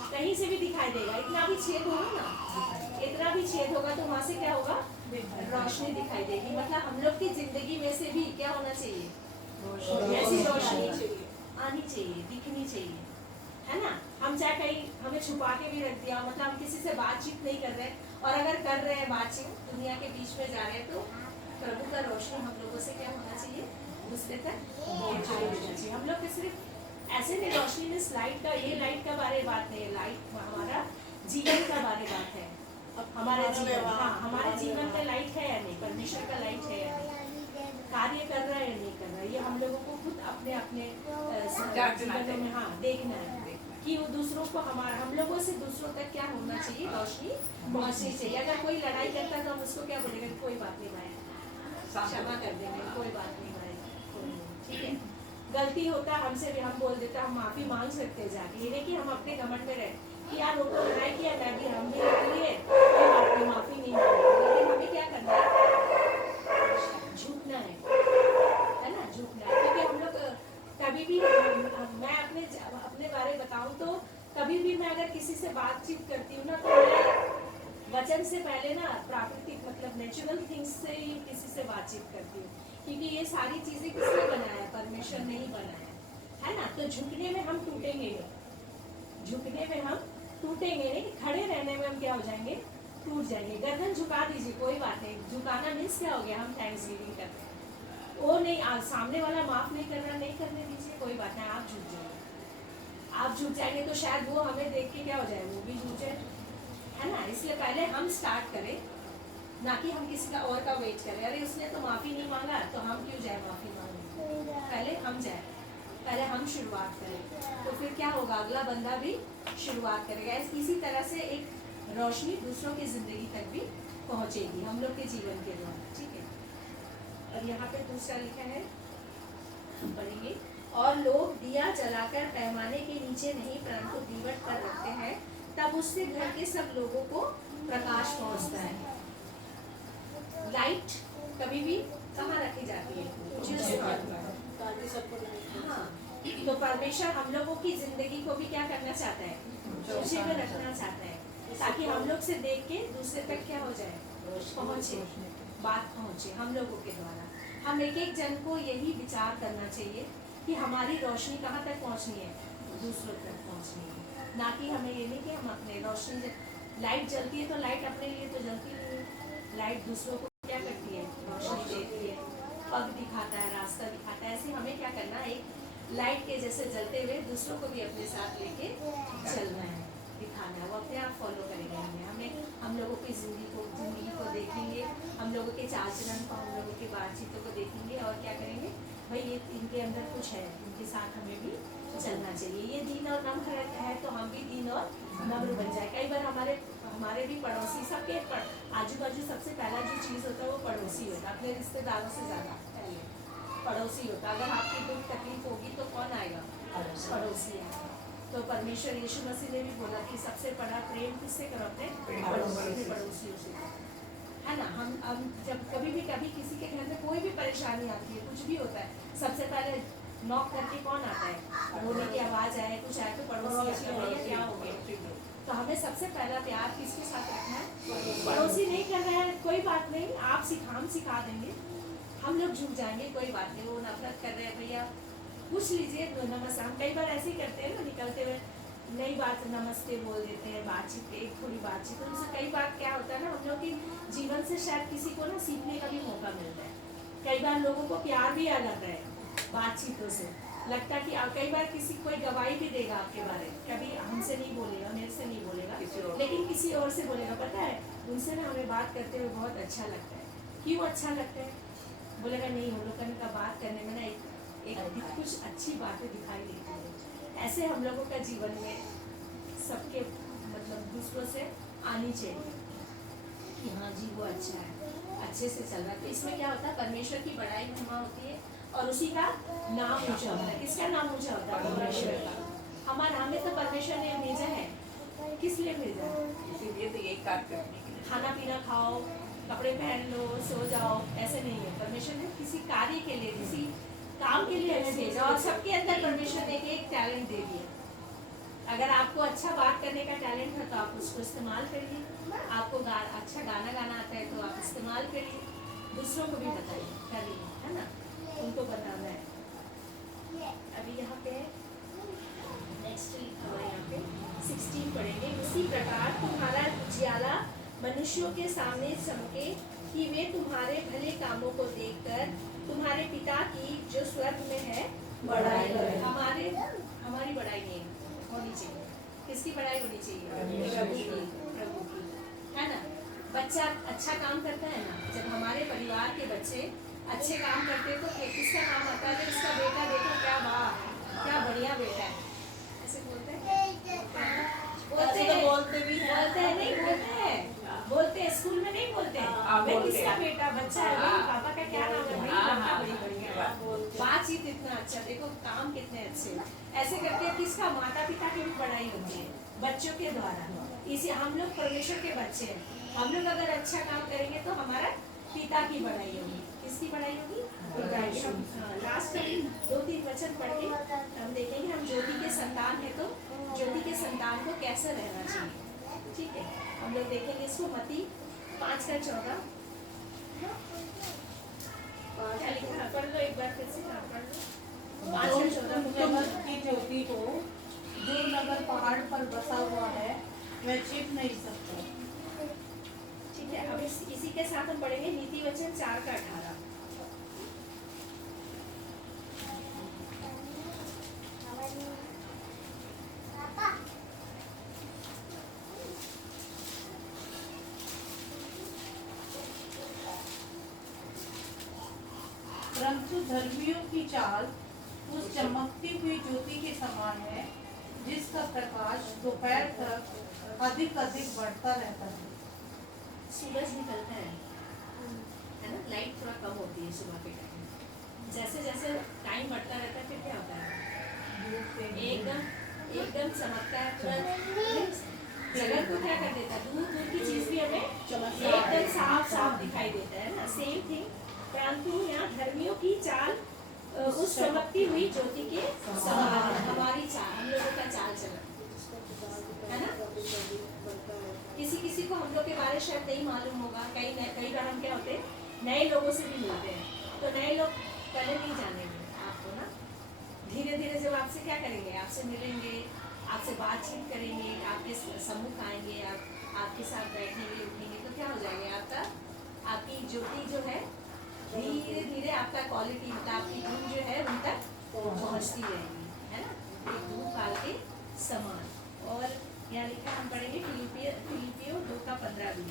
कहीं से भी दिखाई देगा। इतना भी छेद होगा ना, इतना भी छेद होगा तो वहाँ से क्या होगा, रोशनी दिखाई देगी। मतलब हम लोग की जिंदगी में से भी क्या होना चाहिए, ऐसी रोशनी आनी चाहिए, दिखनी चाहिए, है ना। हम चाहे कहीं हमें छुपा के भी रख दिया, मतलब हम किसी से बातचीत नहीं कर रहे, और अगर कर रहे हैं बातचीत, दुनिया के बीच में जा रहे हैं, तो प्रभु का रोशनी हम लोगों से क्या होना चाहिए, दूसरे तक पहुँचाई देना चाहिए। हम लोग के सिर्फ ऐसे नहीं, रोशनी में लाइट का, ये लाइट का बारे बात नहीं है, लाइट हमारा जीवन का बारे बात है। हमारा जीवन, हाँ, हमारे जीवन में लाइट है या नहीं, परमेश्वर का लाइट है या नहीं, कार्य कर रहा है या नहीं कर रहा है, ये हम लोगों को खुद अपने अपने जीवनों में हाँ देखना है कि वो दूसरों को हम लोगों से दूसरों तक क्या होना चाहिए, रोशनी पहुंचनी चाहिए। अगर कोई लड़ाई करता है तो हम उसको क्या बोलेंगे, कोई बात नहीं भाई, क्षमा कर देंगे, कोई बात नहीं भाई, ठीक है। गलती होता हमसे भी, हम बोल देते, हम माफी मांग सकते हैं जाके, ये नहीं कि हम अपने घमंड में रहे कि यार वो तो लड़ाई किया, मैं भी, हम भी लिए माफी नहीं मांगी। लेकिन हमें क्या करना है, झुकना है ना, झुकना है। क्योंकि हम लोग कभी भी, मैं अपने बारे बताऊं तो कभी भी मैं अगर किसी से बातचीत करती हूँ ना, तो मैं वचन से पहले ना प्राकृतिक मतलब नेचुरल थिंग्स से ही किसी से बातचीत करती हूँ, क्योंकि ये सारी चीजें किसने बनाया, परमेश्वर ने ही बनाया है ना। तो झुकने में हम टूटेंगे नहीं, झुकने में हम टूटेंगे नहीं, खड़े रहने में हम क्या हो जाएंगे, टूट जाएंगे। गर्दन झुका दीजिए, कोई बात नहीं, झुकाना मीन्स क्या हो गया, हम थैंक्स गिविंग करते हैं। वो नहीं, सामने वाला माफ नहीं कर रहा, नहीं करने दीजिए, कोई बात नहीं, आप झुक जाइए। आप झुक जाएंगे तो शायद वो हमें देख के क्या हो जाए, वो भी झुक जाए, है ना। इसलिए पहले हम स्टार्ट करें, ना कि हम किसी का और का वेट करें। अरे उसने तो माफ़ी नहीं मांगा तो हम क्यों जाए माफ़ी मांगने, पहले हम जाए, पहले हम शुरुआत करें, तो फिर क्या होगा, अगला बंदा भी शुरुआत करेगा। इसी तरह से एक रोशनी दूसरों की ज़िंदगी तक भी पहुँचेगी हम लोग के जीवन के द्वारा, ठीक है। और यहाँ पे दूसरा लिखा है, पढ़ेंगे, और लोग दिया जलाकर पैमाने के नीचे नहीं परंतु दीवट पर रखते हैं, तब उससे घर के सब लोगों को प्रकाश पहुँचता है। लाइट कभी भी कहाँ रखी जाती है, ताकि सबको नहीं, हाँ, तो परमेश्वर हम लोगों की जिंदगी को भी क्या करना चाहता है, रोशनी में रखना चाहता है, ताकि हम लोग से देख के दूसरे तक क्या हो जाए, पहुंचे, बात पहुंचे हम लोगों के द्वारा। हम एक एक जन को यही विचार करना चाहिए कि हमारी रोशनी कहाँ तक पहुंचनी है, दूसरों तक पहुंचनी है, ना कि हमें ये नहीं कि हम अपने रोशनी, लाइट जलती है तो लाइट अपने लिए तो जलती नहीं है, लाइट दूसरों को क्या करती है, रोशनी देती है, पग दिखाता है, रास्ता दिखाता है। ऐसे हमें क्या करना है, एक लाइट के जैसे जलते हुए दूसरों को भी अपने साथ लेके चलना है, दिखाना है, वो अपने आप फॉलो करेंगे हमें हम लोगों की जिंदगी को देखेंगे, हम लोगों के चाल चलन को, हम लोगों की बातचीतों को देखेंगे और क्या करेंगे, भाई ये इनके अंदर कुछ है, इनके साथ हमें भी चलना चाहिए। ये दीन और नम्र है तो हम भी दीन और नम्र बन जाए। कई बार हमारे भी पड़ोसी, सबके आजू बाजू सबसे पहला जो चीज़ होता है वो पड़ोसी होता है, अपने रिश्तेदारों से ज़्यादा पहले पड़ोसी होता है। अगर आपकी दुख तकलीफ होगी तो कौन आएगा, पड़ोसी आएगा। तो परमेश्वर यीशु मसीह ने भी बोला कि सबसे बड़ा प्रेम किससे करो, अपने पड़ोसियों से, है ना। हम जब कभी किसी के घर में कोई भी परेशानी आती है, कुछ भी होता है, सबसे पहले नॉक करके कौन आता है, रोने की आवाज़ आए, कुछ आए तो पड़ोसी आता है, भैया क्या हो गया। तो हमें सबसे पहला प्यार किसके साथ रखना है, पड़ोसी नहीं कर रहे हैं कोई बात नहीं, हम सिखा देंगे, हम लोग झुक जाएंगे, कोई बात नहीं, वो नफरत कर रहे हैं भैया पूछ लीजिए, नमस्ते। हम कई बार ऐसे ही करते हैं ना, निकलते हुए नई बात नमस्ते बोल देते हैं, बातचीत एक थोड़ी बातचीत, तो उससे कई बार क्या होता है ना, हम लोग की जीवन से शायद किसी को ना सीखने का भी मौका मिलता है। कई बार लोगों को प्यार भी आ जाता है बातचीतों से, लगता है कि कई बार किसी कोई गवाही भी देगा आपके बारे में, कभी हमसे नहीं बोलेगा, मेरे से नहीं बोलेगा, लेकिन किसी और से बोलेगा। पता है उनसे ना हमें बात करते हुए बहुत अच्छा लगता है। क्यों अच्छा लगता है, बोलेगा नहीं हम लोग का बात करने में ना एक कुछ अच्छी बातें दिखाई देती है। ऐसे हम लोगों का जीवन में सबके मतलब दूसरों से आनी चाहिए कि हाँ जी वो अच्छा है, अच्छे से चल रहा है। तो इसमें क्या होता है, परमेश्वर की बड़ाई महिमा होती है और उसी का नाम ऊंचा होता है। किसका नाम ऊंचा होता है, परमेश्वर का। हमारा हमें तो परमेश्वर ने भेजा है, किस लिए भेजा है, इसीलिए तो यही कार्य करने के लिए। खाना पीना खाओ, कपड़े पहन लो, सो जाओ, ऐसे नहीं है। परमेश्वर ने किसी कार्य के लिए, किसी काम के लिए हमें भेजा, और सबके अंदर परमेश्वर ने एक टैलेंट दे दिया। अगर आपको अच्छा बात करने का टैलेंट है तो आप उसको इस्तेमाल करिए, आपको अच्छा गाना गाना आता है तो आप इस्तेमाल करिए, दूसरों को भी बताइए, करिए, है ना, उनको बताना है। अभी यहाँ पे नेक्स्ट लिखा हुआ है, यहाँ पे 16 पढ़ेंगे। उसी प्रकार तुम्हारा उजियाला मनुष्यों के सामने चमके कि वे तुम्हारे भले कामों को देखकर तुम्हारे पिता की जो स्वर्ग में है बड़ाई करें। हमारी बड़ाई नहीं होनी चाहिए, किसकी बड़ाई होनी चाहिए, प्रभु की, है ना। बच्चा अच्छा काम करता है ना, जब हमारे परिवार के बच्चे अच्छे काम करते हैं तो किसका काम आता है, इसका बेटा देखो क्या वाह क्या बढ़िया बेटा है, ऐसे बोलते हैं, बोलते भी हैं, बोलते हैं स्कूल में नहीं बोलते हैं, भाई किसका बेटा बच्चा है, भाई पापा का क्या नाम है, भाई लड़का बड़ी बढ़िया, बातचीत इतना अच्छा, देखो काम कितने अच्छे, ऐसे करके किसका, माता पिता की भी बड़ाई होती है बच्चों के द्वारा। इसी हम लोग परमेश्वर के बच्चे हैं, हम लोग अगर अच्छा काम करेंगे तो हमारा पिता की बड़ाई होगी, किसकी बड़ाई होगी, लास्ट 2-3 वचन पढ़ के हम देखेंगे, हम ज्योति के संतान है तो ज्योति के संतान को कैसे रहना चाहिए, ठीक है। हम लोग देखेंगे इसको मत्ती 5:14 क्या लिखा है, पढ़ लो एक बार फिर से, पढ़ लो 5:14। की ज्योति को जो नगर पहाड़ पर बसा हुआ है वह छिप नहीं सकता। ठीक है, अब इसी के साथ हम पढ़ेंगे नीति वचन 4:18। परंतु धर्मियों की चाल उस चमकती हुई ज्योति के समान है जिसका प्रकाश दोपहर तक अधिक बढ़ता रहता है। सूरज निकलता है ना, लाइट थोड़ा कम होती है सुबह के टाइम, जैसे जैसे टाइम बढ़ता रहता है फिर क्या होता है, एकदम चमकता है, तुरंत जगह को क्या कर देता है, दूर दूर की चीज भी हमें एकदम साफ साफ दिखाई देता है ना। सेम थिंग, परंतु यहाँ धर्मियों की चाल उस चमकती हुई ज्योति के समान है हमारी चाल, हम लोगों का चाल चलन, है ना। किसी किसी को हम लोग के बारे शायद नहीं मालूम होगा, कई बार हम क्या होते हैं नए लोगों से भी मिलते हैं, तो नए लोग पहले नहीं जानेंगे आपको ना, धीरे धीरे जब आपसे क्या करेंगे, आपसे मिलेंगे, आपसे बातचीत करेंगे, आपके सम्मुख आएंगे, आपके साथ बैठेंगे उठेंगे, तो क्या हो जाएगा आपकी ज्योति जो है धीरे धीरे आपका क्वालिटी मतलब आपकी गुण जो है उन तक पहुँचती रहेगी, है ना, एक धूप काल के समान। और यहाँ लिखा हम पढ़ेंगे फिलिपियो 2:15 भी,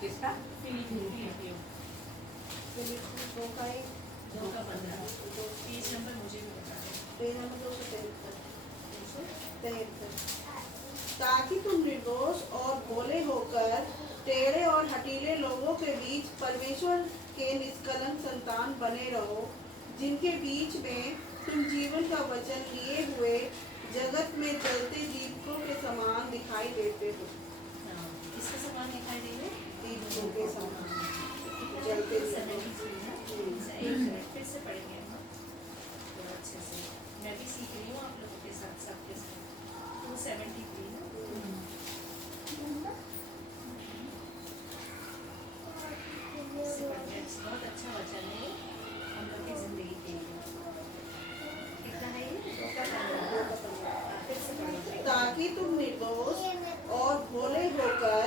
किसका? फिलिपियो 2:15 पेज नंबर मुझे भी बता दें। ताकि तुम निर्दोष और भोले होकर टेढ़े और हठीले लोगों के बीच परमेश्वर के निष्कलंक संतान बने रहो, जिनके बीच में तुम जीवन का वचन लिए हुए जगत में जलते दीपकों के समान दिखाई देते हो। किसके समान दिखाई देंगे? दीपकों के समान जलते फिर से पढ़ेंगे हम थोड़ा अच्छे से, मैं भी सीख रही हूँ आप लोगों के साथ सबके साथ। 273 ना, बहुत अच्छा वचन है हम लोग की जिंदगी के लिए। कितना है ये? 2:15। फिर से पढ़ेंगे। ताकि तुम निर्दोष और भोले होकर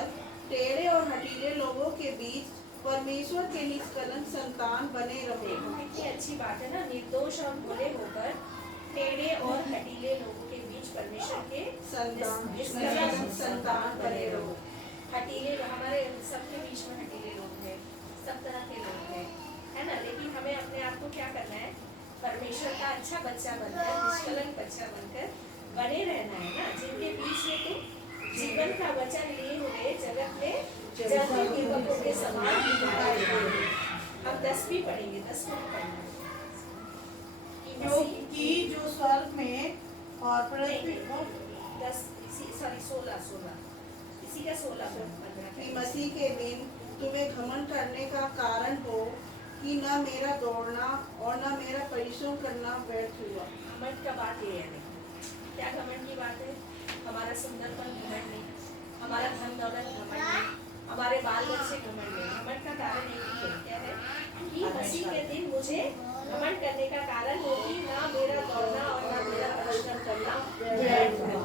टेढ़े और हठीले लोगों के बीच परमेश्वर के निष्कलंक संतान बने रहो। देखो कितनी अच्छी बात है ना, निर्दोष और भोले होकर टेढ़े और हठीले लोगों के बीच परमेश्वर के निष्कलंक संतान बने रहो। हठीले हमारे सबके बीच में हठीले लोग हैं, सब तरह के लोग हैं, है ना, लेकिन हमें अपने आप को क्या करना है, परमेश्वर का अच्छा बच्चा बनकर, निष्कलंक बच्चा बनकर बने रहना है ना, जिनके बीच में तुम जीवन का वचन लिए हुए जगत में जलते दीपकों के समान दिखाई देते। हम 10 भी पढ़ेंगे, 10 को भी पढ़ेंगे। जो स्वर्ग में और पृथ्वी 16 इसी का 16-15 कि मसीह के दिन तुम्हें घमंड करने का कारण हो कि न मेरा दौड़ना और न मेरा परिश्रम करना व्यर्थ हुआ। घमंड का बात ये है, देखो क्या घमंड की बात है, हमारा सुंदरपन घमंड नहीं, हमारा धन दौलत घमंड नहीं, हमारे बाल बच्चे घमंड नहीं। घमंड का कारण एक ही है, क्या है कि मसीह के दिन मुझे घमंड करने का कारण हो कि ना मेरा दौड़ना और ना मेरा परिश्रम करना व्यर्थ है।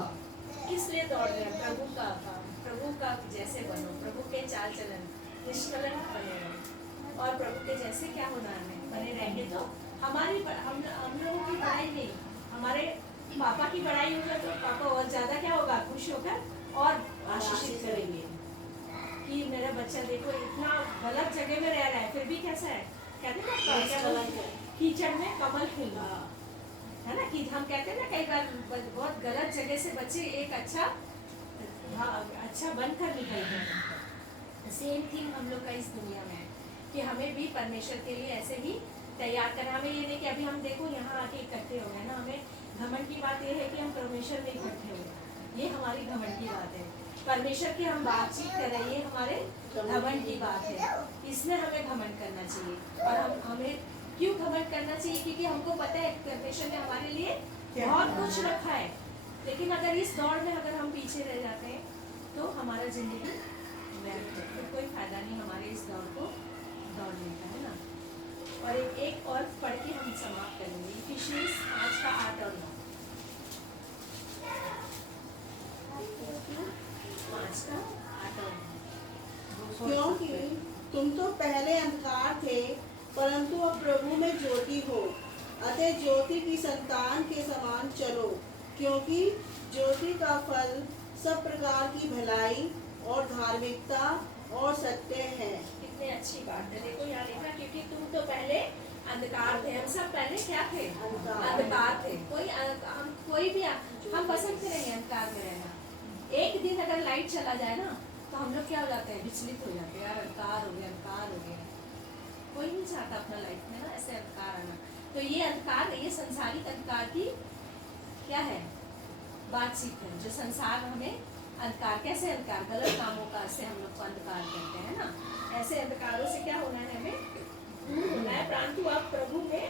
किस लिए दौड़ रहे हैं? प्रभु का काम, प्रभु का जैसे बनो, प्रभु के चाल चलन निष्कलंक बने रहो, और प्रभु के जैसे क्या होना है, बने रहेंगे तो हमारी हम लोगों की बड़ाई नहीं, हमारे पापा की बड़ाई होगा तो पापा और ज्यादा क्या होगा, खुश होकर और आशीषित करेंगे कि मेरा बच्चा देखो इतना गलत जगह में रह रहा है, फिर भी कैसा है, कहते हैं ना कीचड़ में कमल खिल रहा है ना, कि हम कहते हैं ना कई बार बहुत गलत जगह से बच्चे एक अच्छा बनकर निकलते हैं। सेम थिंग हम लोग का इस दुनिया में है कि हमें भी परमेश्वर के लिए ऐसे ही तैयार करना। हमें ये नहीं कि अभी हम देखो यहाँ आके इकट्ठे हो गए ना, हमें घमंड की बात ये है कि हम परमेश्वर में इकट्ठे हो गए, ये हमारी घमंड की बात है। परमेश्वर की हम बातचीत कर रहे हैं, ये हमारे घमंड की बात है, इसमें हमें घमंड करना चाहिए। और हमें क्यों घमंड करना चाहिए? क्योंकि हमको पता है परमेश्वर ने हमारे लिए बहुत कुछ रखा है, लेकिन अगर इस दौड़ में अगर हम पीछे रह जाते हैं तो हमारा जिंदगी व्यर्थ है, तो कोई फायदा नहीं हमारे इस दौड़ को दौड़ने का, है ना। और एक और पढ़ के हम समाप्त करेंगे, इफिशियंस 5:8-9। 5:8-9। क्योंकि तुम तो पहले अंधकार थे परंतु अब प्रभु में ज्योति हो, अतः ज्योति की संतान के समान चलो, क्योंकि ज्योति का फल सब प्रकार की भलाई और धार्मिकता और सत्य है। कितनी अच्छी बात है, देखो यहाँ लिखा क्योंकि तुम तो पहले अंधकार थे, हम सब पहले क्या थे, अंधकार थे। कोई भी हम पसंद करेंगे अंधकार में रहना। एक दिन अगर लाइट चला जाए ना तो हम लोग क्या हो जाते हैं, विचलित हो जाते हैं, यार अंधकार हो गया, अंधकार हो गया। कोई नहीं चाहता अपना लाइफ में ना ऐसे अंधकार आना। तो ये अंधकार, ये संसारिक अंधकार की क्या है, बातचीत है, जो संसार हमें अंधकार, कैसे अंधकार, गलत कामों का से हम लोग को अंधकार करते हैं ना, ऐसे अंधकारों से क्या होना है, हमें दूर होना है, परंतु अब प्रभु में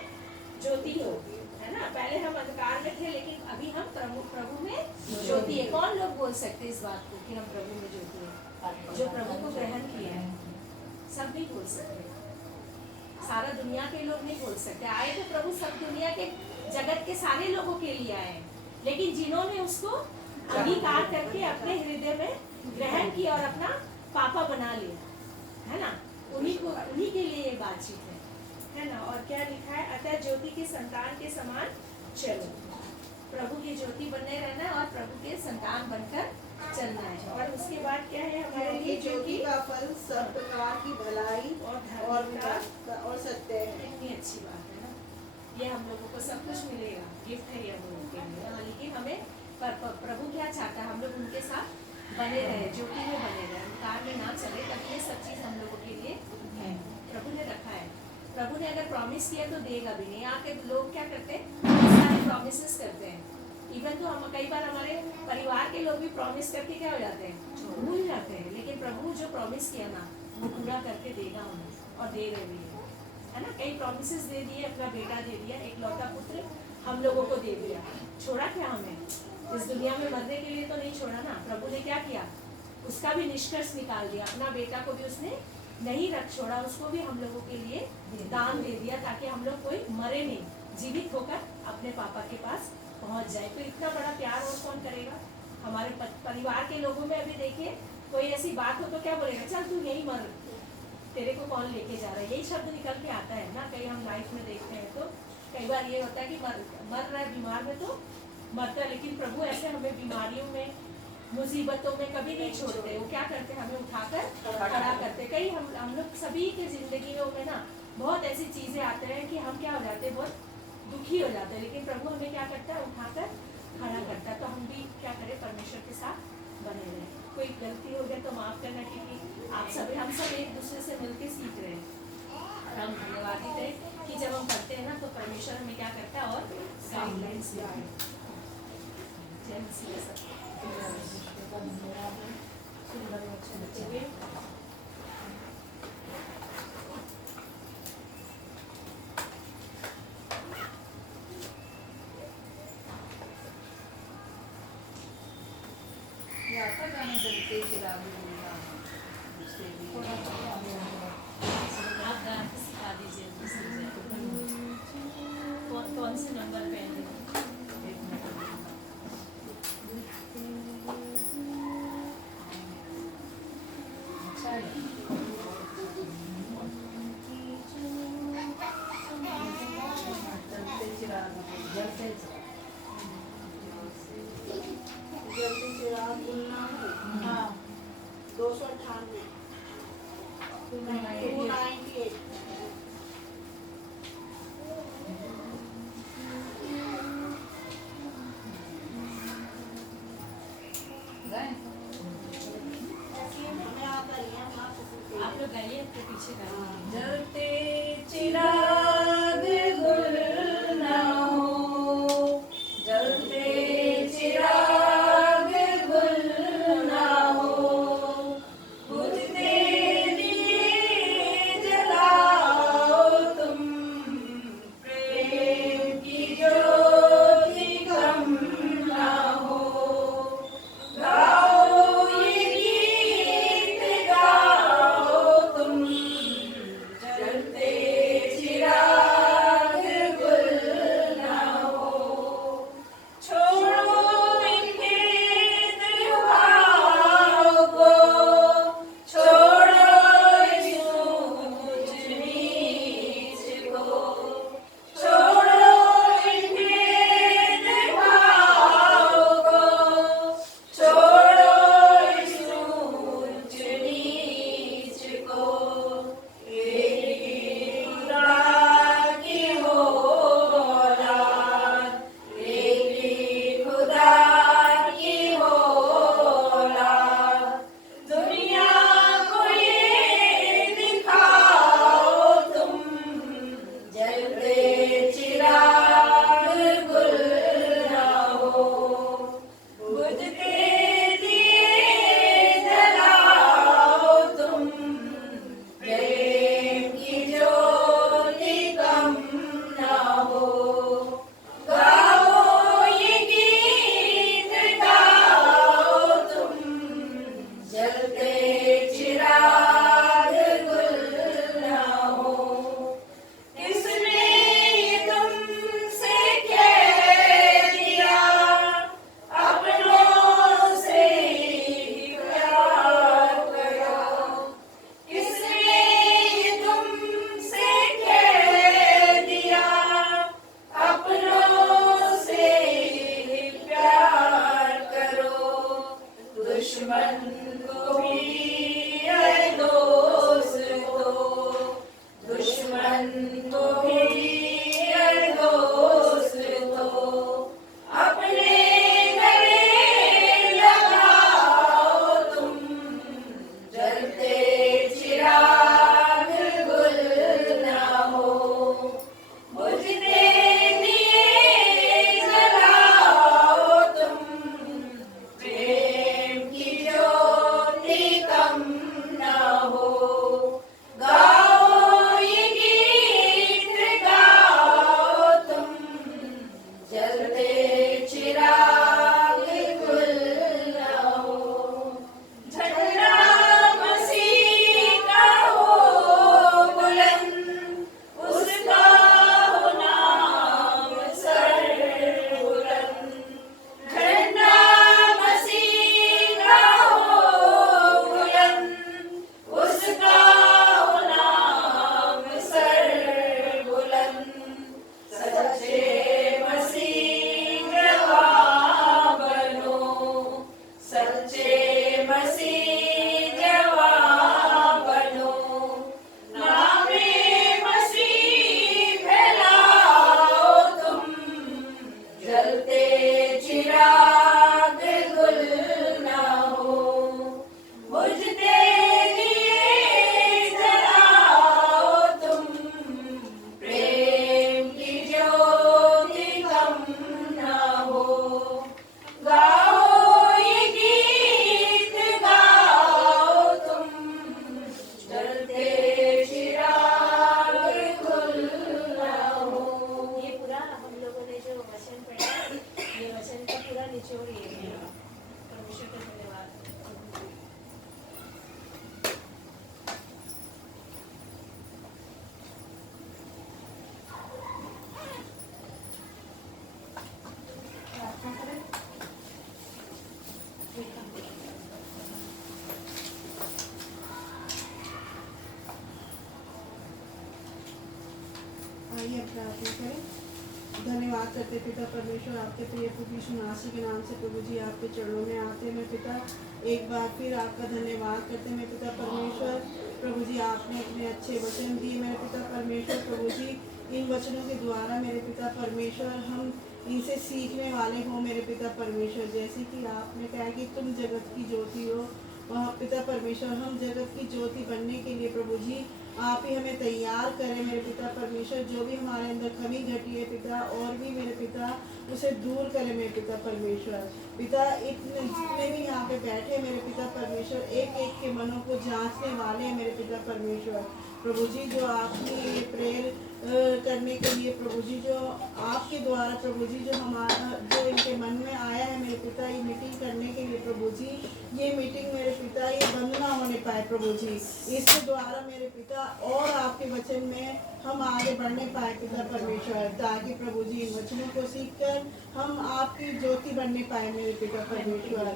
ज्योति हो, है ना। पहले हम अंधकार में थे, लेकिन अभी हम प्रभु में ज्योति है। कौन लोग बोल सकते हैं इस बात को कि हम प्रभु में ज्योति है? जो प्रभु को ग्रहण किया है, सब नहीं बोल सकते। सारा दुनिया के लोग नहीं बोल सकते। आए तो प्रभु सब दुनिया के, जगत के सारे लोगों के लिए आए, लेकिन जिन्होंने उसको अंगीकार करके अपने हृदय में ग्रहण किया और अपना पापा बना लिया, है ना, उन्हीं के लिए ये बातचीत है ना। और क्या लिखा है? अतः ज्योति के संतान के समान चलो। प्रभु की ज्योति बनने रहना और प्रभु के संतान बनकर चलना है। और उसके बाद क्या है हमारे लिए? ज्योति का फल सब प्रकार की भलाई और धार्मिकता और सत्य है। कितनी अच्छी बात है ना। ये हम लोगों को सब कुछ मिलेगा, गिफ्ट है ये हम लोगों के लिए। हाँ, लेकिन हमें प्रभु क्या चाहता है? हम लोग उनके साथ बने रहे, ज्योति में बने रहे, अंधकार में ना चले। तब ये सब चीज हम लोगों के लिए है, प्रभु ने रखा है। प्रभु ने अगर प्रॉमिस किया तो देगा भी नहीं। यहाँ के लोग क्या करते हैं? सारे प्रॉमिसेस करते हैं। इवन तो हम कई बार हमारे परिवार के लोग भी प्रॉमिस करके क्या हो जाते हैं? भूल जाते हैं। लेकिन प्रभु जो प्रॉमिस किया ना, वो पूरा करके देगा हमें, और दे रहे भी है ना। कई प्रॉमिसेस दे दिए, अपना बेटा दे दिया, एक लौता पुत्र हम लोगों को दे दिया। छोड़ा क्या हमें? इस दुनिया में मरने के लिए तो नहीं छोड़ा ना। प्रभु ने क्या किया? उसका भी निष्कर्ष निकाल दिया। अपना बेटा को भी उसने नहीं रख छोड़ा, उसको भी हम लोगों के लिए दान दे दिया, ताकि हम लोग कोई मरे नहीं, जीवित होकर अपने पापा के पास पहुंच जाए। तो इतना बड़ा प्यार और कौन करेगा? हमारे परिवार के लोगों में अभी देखिए, कोई ऐसी बात हो तो क्या बोलेगा? चल तू यही मर, तेरे को कौन लेके जा रहा है? यही शब्द निकल के आता है ना। कहीं हम लाइफ में देखते हैं तो कई बार ये होता है कि मर रहा है बीमार में तो मरता है, लेकिन प्रभु ऐसे हमें बीमारियों में, मुसीबतों में कभी नहीं छोड़ते। वो क्या करते हैं? हमें उठाकर खड़ा करते। कई हम लोग सभी के जिंदगियों में ना बहुत ऐसी चीजें आते हैं कि हम क्या हो जाते हैं? बहुत दुखी हो जाते हैं, लेकिन प्रभु हमें क्या करता है? उठाकर खड़ा करता है। तो हम भी क्या करें? परमेश्वर के साथ बने रहें। कोई गलती हो गया तो माफ करना, क्योंकि हम सब एक दूसरे से मिलकर सीख रहे हैं। हम धन्यवादित है कि जब हम करते हैं ना, तो परमेश्वर हमें क्या करता है? और गाइडलाइंस देता है। जय मसीह सब। आपका गाना जलते चिराग होगा, उससे भी आप गा के सिखा दीजिए मुझे। कौन से नंबर पे है? अच्छा है। जलते चिराग, जलते जल्दी चिराग गुलनाम है। हाँ 298 298। हमें आता नहीं है, हम आपको सुनते हैं। आप लोग गाइए, अपने पीछे गाइए। जलते चिराग गुल ना हो, जलते चिराग गुल ना हो, बुझते दिए जलाओ तुम, प्रेम की ज्योति कम ना हो। गाओ ये गीत गाओ तुम, जलते नीचे और ये भी है। परमेश्वर का धन्यवाद। प्रार्थना करें। आइए अब प्रार्थना करें। धन्यवाद करते पिता परमेश्वर, आपके प्रिय पुत्र यीशु मसीह के नाम से प्रभु जी आपके चरणों में आते हैं पिता। एक बार फिर आपका धन्यवाद करते हैं पिता परमेश्वर। प्रभु जी आपने अपने अच्छे वचन दिए मेरे पिता परमेश्वर। प्रभु जी इन वचनों के द्वारा मेरे पिता परमेश्वर हम इनसे सीखने वाले हो मेरे पिता परमेश्वर। जैसे कि आपने कहा कि तुम जगत की ज्योति हो, वह पिता परमेश्वर हम जगत की ज्योति बनने के लिए प्रभु जी आप ही हमें तैयार करें मेरे पिता परमेश्वर। जो भी हमारे अंदर कमी घटी है पिता, और भी मेरे पिता उसे दूर करें मेरे पिता परमेश्वर। पिता इतने जितने भी यहाँ पे बैठे मेरे पिता परमेश्वर, एक एक के मनों को जांचने वाले हैं मेरे पिता परमेश्वर। प्रभु जी जो आपने ये प्रेयर करने के लिए प्रभु जी जो आपके द्वारा प्रभु जी जो हमारा जो इनके मन में आया है मेरे पिता ये मीटिंग करने के लिए प्रभु जी, ये मीटिंग मेरे पिता ये बंद ना होने पाए प्रभु जी। इसके द्वारा मेरे पिता और आपके वचन में हम आगे बढ़ने पाए पिता परमेश्वर, ताकि प्रभु जी इन वचनों को सीखकर हम आपकी ज्योति बनने पाए मेरे पिता परमेश्वर।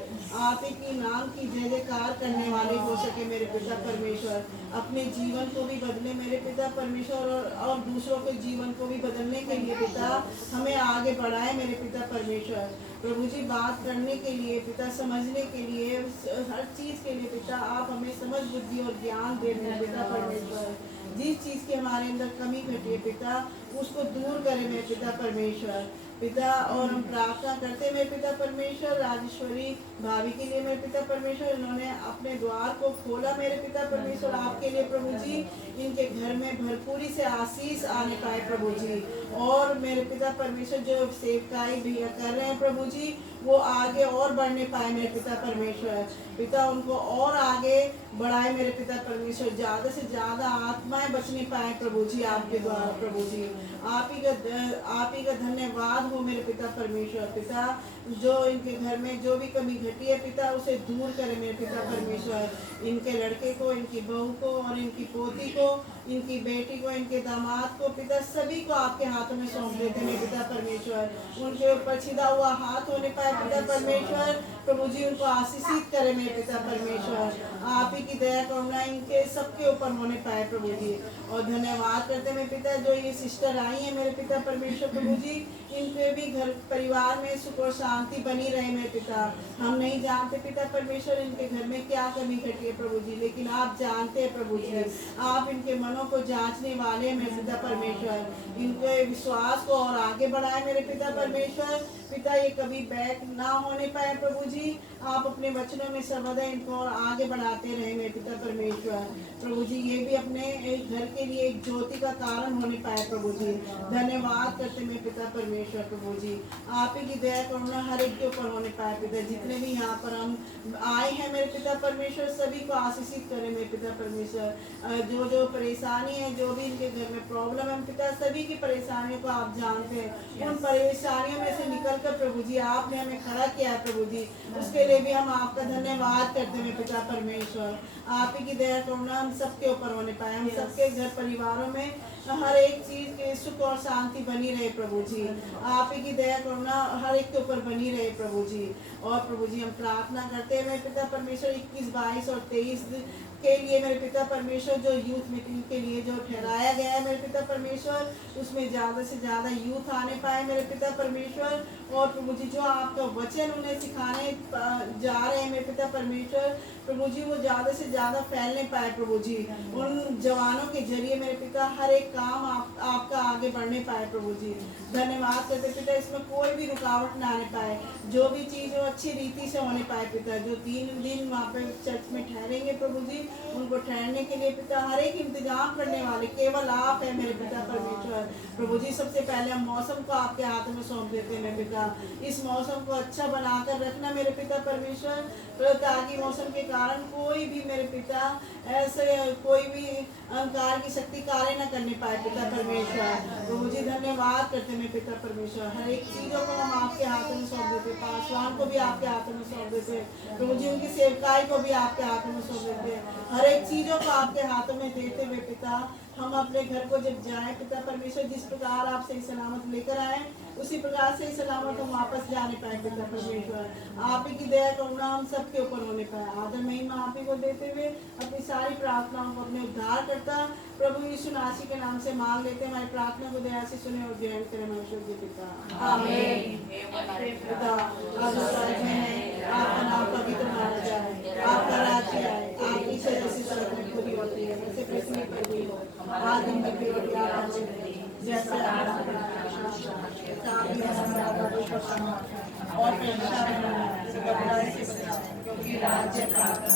आप ही की नाम की जय जयकार करने वाले हो सके मेरे पिता परमेश्वर। अपने जीवन को भी बदले मेरे पिता परमेश्वर, और दूसरों के जीवन को भी बदलने के लिए पिता हमें आगे बढ़ाए मेरे पिता परमेश्वर। प्रभु जी बात करने के लिए पिता, समझने के लिए, हर चीज़ के लिए पिता आप हमें समझ बुद्धि और ज्ञान दे मेरे पिता परमेश्वर। जिस चीज़ की हमारे अंदर कमी घटी है पिता उसको दूर करें मेरे पिता परमेश्वर पिता। और हम प्रार्थना करते हैं मेरे पिता परमेश्वर राजेश्वरी भाभी के लिए मेरे पिता परमेश्वर, इन्होंने अपने द्वार को खोला मेरे पिता परमेश्वर आपके लिए प्रभु जी। इनके घर में भरपूरी से आशीष आने पाए प्रभु जी। और मेरे पिता परमेश्वर जो सेवकाई भैया कर रहे हैं प्रभु जी, वो आगे और बढ़ने पाए मेरे पिता परमेश्वर पिता। उनको और आगे बढ़ाए मेरे पिता परमेश्वर, ज़्यादा से ज़्यादा आत्माएं बचने पाए प्रभु जी आपके द्वारा प्रभु जी। आप ही का धन्यवाद हो मेरे पिता परमेश्वर पिता। जो इनके घर में जो भी कमी घटी है पिता उसे दूर करें मेरे पिता परमेश्वर। इनके लड़के को, इनकी बहू को, और इनकी पोती को, इनकी बेटी को, इनके दामाद को पिता, सभी को आपके हाथों में सौंप देते हैं मेरे पिता परमेश्वर। उनके ऊपर सीधा हुआ हाथ होने पाए पिता परमेश्वर प्रभु जी, उनको आशीषित करें मेरे पिता परमेश्वर। आप ही की दया करुणा इनके सबके ऊपर होने पाए प्रभु जी। और धन्यवाद करते मेरे पिता जो ये सिस्टर आई है मेरे पिता परमेश्वर प्रभु जी, इनके भी घर परिवार में सुख और शांति बनी रहे मेरे पिता। हम नहीं जानते पिता परमेश्वर इनके घर में क्या कमी घटी है प्रभु जी, लेकिन आप जानते हैं प्रभु जी। आप इनके मनों को जांचने वाले हैं मेरे पिता परमेश्वर। इनके विश्वास को और आगे बढ़ाए मेरे पिता परमेश्वर पिता। ये कभी बैक ना होने पाए प्रभु जी। आप अपने वचनों में सर्वदा इनको और आगे बढ़ाते रहे मेरे पिता परमेश्वर प्रभु जी। ये भी अपने एक घर के लिए एक ज्योति का कारण होने पाए प्रभु जी। धन्यवाद करते मेरे पिता परमेश्वर प्रभु जी। आप ही की दया करुणा हर एक के ऊपर होने पाए पिता। जितने भी यहाँ पर हम आए हैं मेरे पिता परमेश्वर, सभी को आशीषित करें मेरे पिता परमेश्वर। जो जो परेशानी है, जो भी इनके घर में प्रॉब्लम है पिता, सभी की परेशानियों को आप जानते हैं। उन परेशानियों में से निकल कर प्रभु जी आपने हमें खड़ा किया है प्रभु जी, उसके लिए भी हम आपका धन्यवाद करते हैं पिता परमेश्वर। आप ही की दया करुणा हम सबके ऊपर होने पाए, हम सबके घर परिवारों में हर एक चीज के सुख और शांति बनी रहे प्रभु जी। आप ही की दया करुणा हर एक के ऊपर बनी रहे प्रभु जी। और प्रभु जी हम प्रार्थना करते हैं मेरे पिता परमेश्वर 21, 22 और 23 के लिए मेरे पिता परमेश्वर, जो यूथ मीटिंग के लिए जो ठहराया गया है मेरे पिता परमेश्वर, उसमें ज़्यादा से ज़्यादा यूथ आने पाए मेरे पिता परमेश्वर। और प्रभु जी जो आपका वचन उन्हें सिखाने जा रहे हैं मेरे पिता परमेश्वर प्रभु जी, वो ज़्यादा से ज़्यादा फैलने पाए प्रभु जी। उन जवानों के जरिए मेरे पिता हर एक काम आपका आगे बढ़ने पाए प्रभु जी। धन्यवाद करते पिता, इसमें कोई भी रुकावट ना आने पाए, जो भी चीज़ हो अच्छी रीति से होने पाए पिता। जो 3 दिन वहाँ पे चर्च में ठहरेंगे प्रभु जी, उनको ठहरने के लिए पिता हर एक इंतजाम करने वाले केवल आप है मेरे पिता परमेश्वर प्रभु जी। सबसे पहले हम मौसम को आपके हाथ में सौंप देते हैं मेरे पिता। इस मौसम को अच्छा बनाकर रखना मेरे पिता परमेश्वर, ताकि मौसम के कारण कोई भी मेरे पिता ऐसे कोई भी अहंकार की शक्ति कार्य न करने पाए पिता परमेश्वर। प्रभु जी धन्यवाद करते हैं पिता परमेश्वर, हर एक चीज़ों को हम आपके हाथों में सौंप देते, पासवान को भी आपके हाथों में सौंप देते, प्रभु जी उनकी सेवकाई को भी आपके हाथों में सौंप देते, हर एक चीज़ों को आपके हाथों में देते हुए पिता हम अपने घर को जब जाएं पिता परमेश्वर, जिस प्रकार आप सही सलामत लेकर आए उसी प्रकार से सलामत हम वापस जाने पाए पिता परमेश्वर। आप ही की दया करुणा हम सबके ऊपर होने पाए। आदर महिमा आप ही को देते हुए अपनी सारी प्रार्थनाओं को अपने उद्धार करता प्रभु यीशु नासी के नाम से मांग लेते हैं। हमारी प्रार्थना को दया से सुने और ग्रहण करें मनुष्य जी पिता। आमीन। पिता अब स्वर्ग में है, आपका नाम पवित्र माना जाए, आपका राज्य आए, आपकी इच्छा जैसी स्वर्ग में पूरी होती है वैसे पृथ्वी पर भी हो। आज दिन भर की रोटी आप हमसे दे, जैसे और क्योंकि राज्य प्राप्त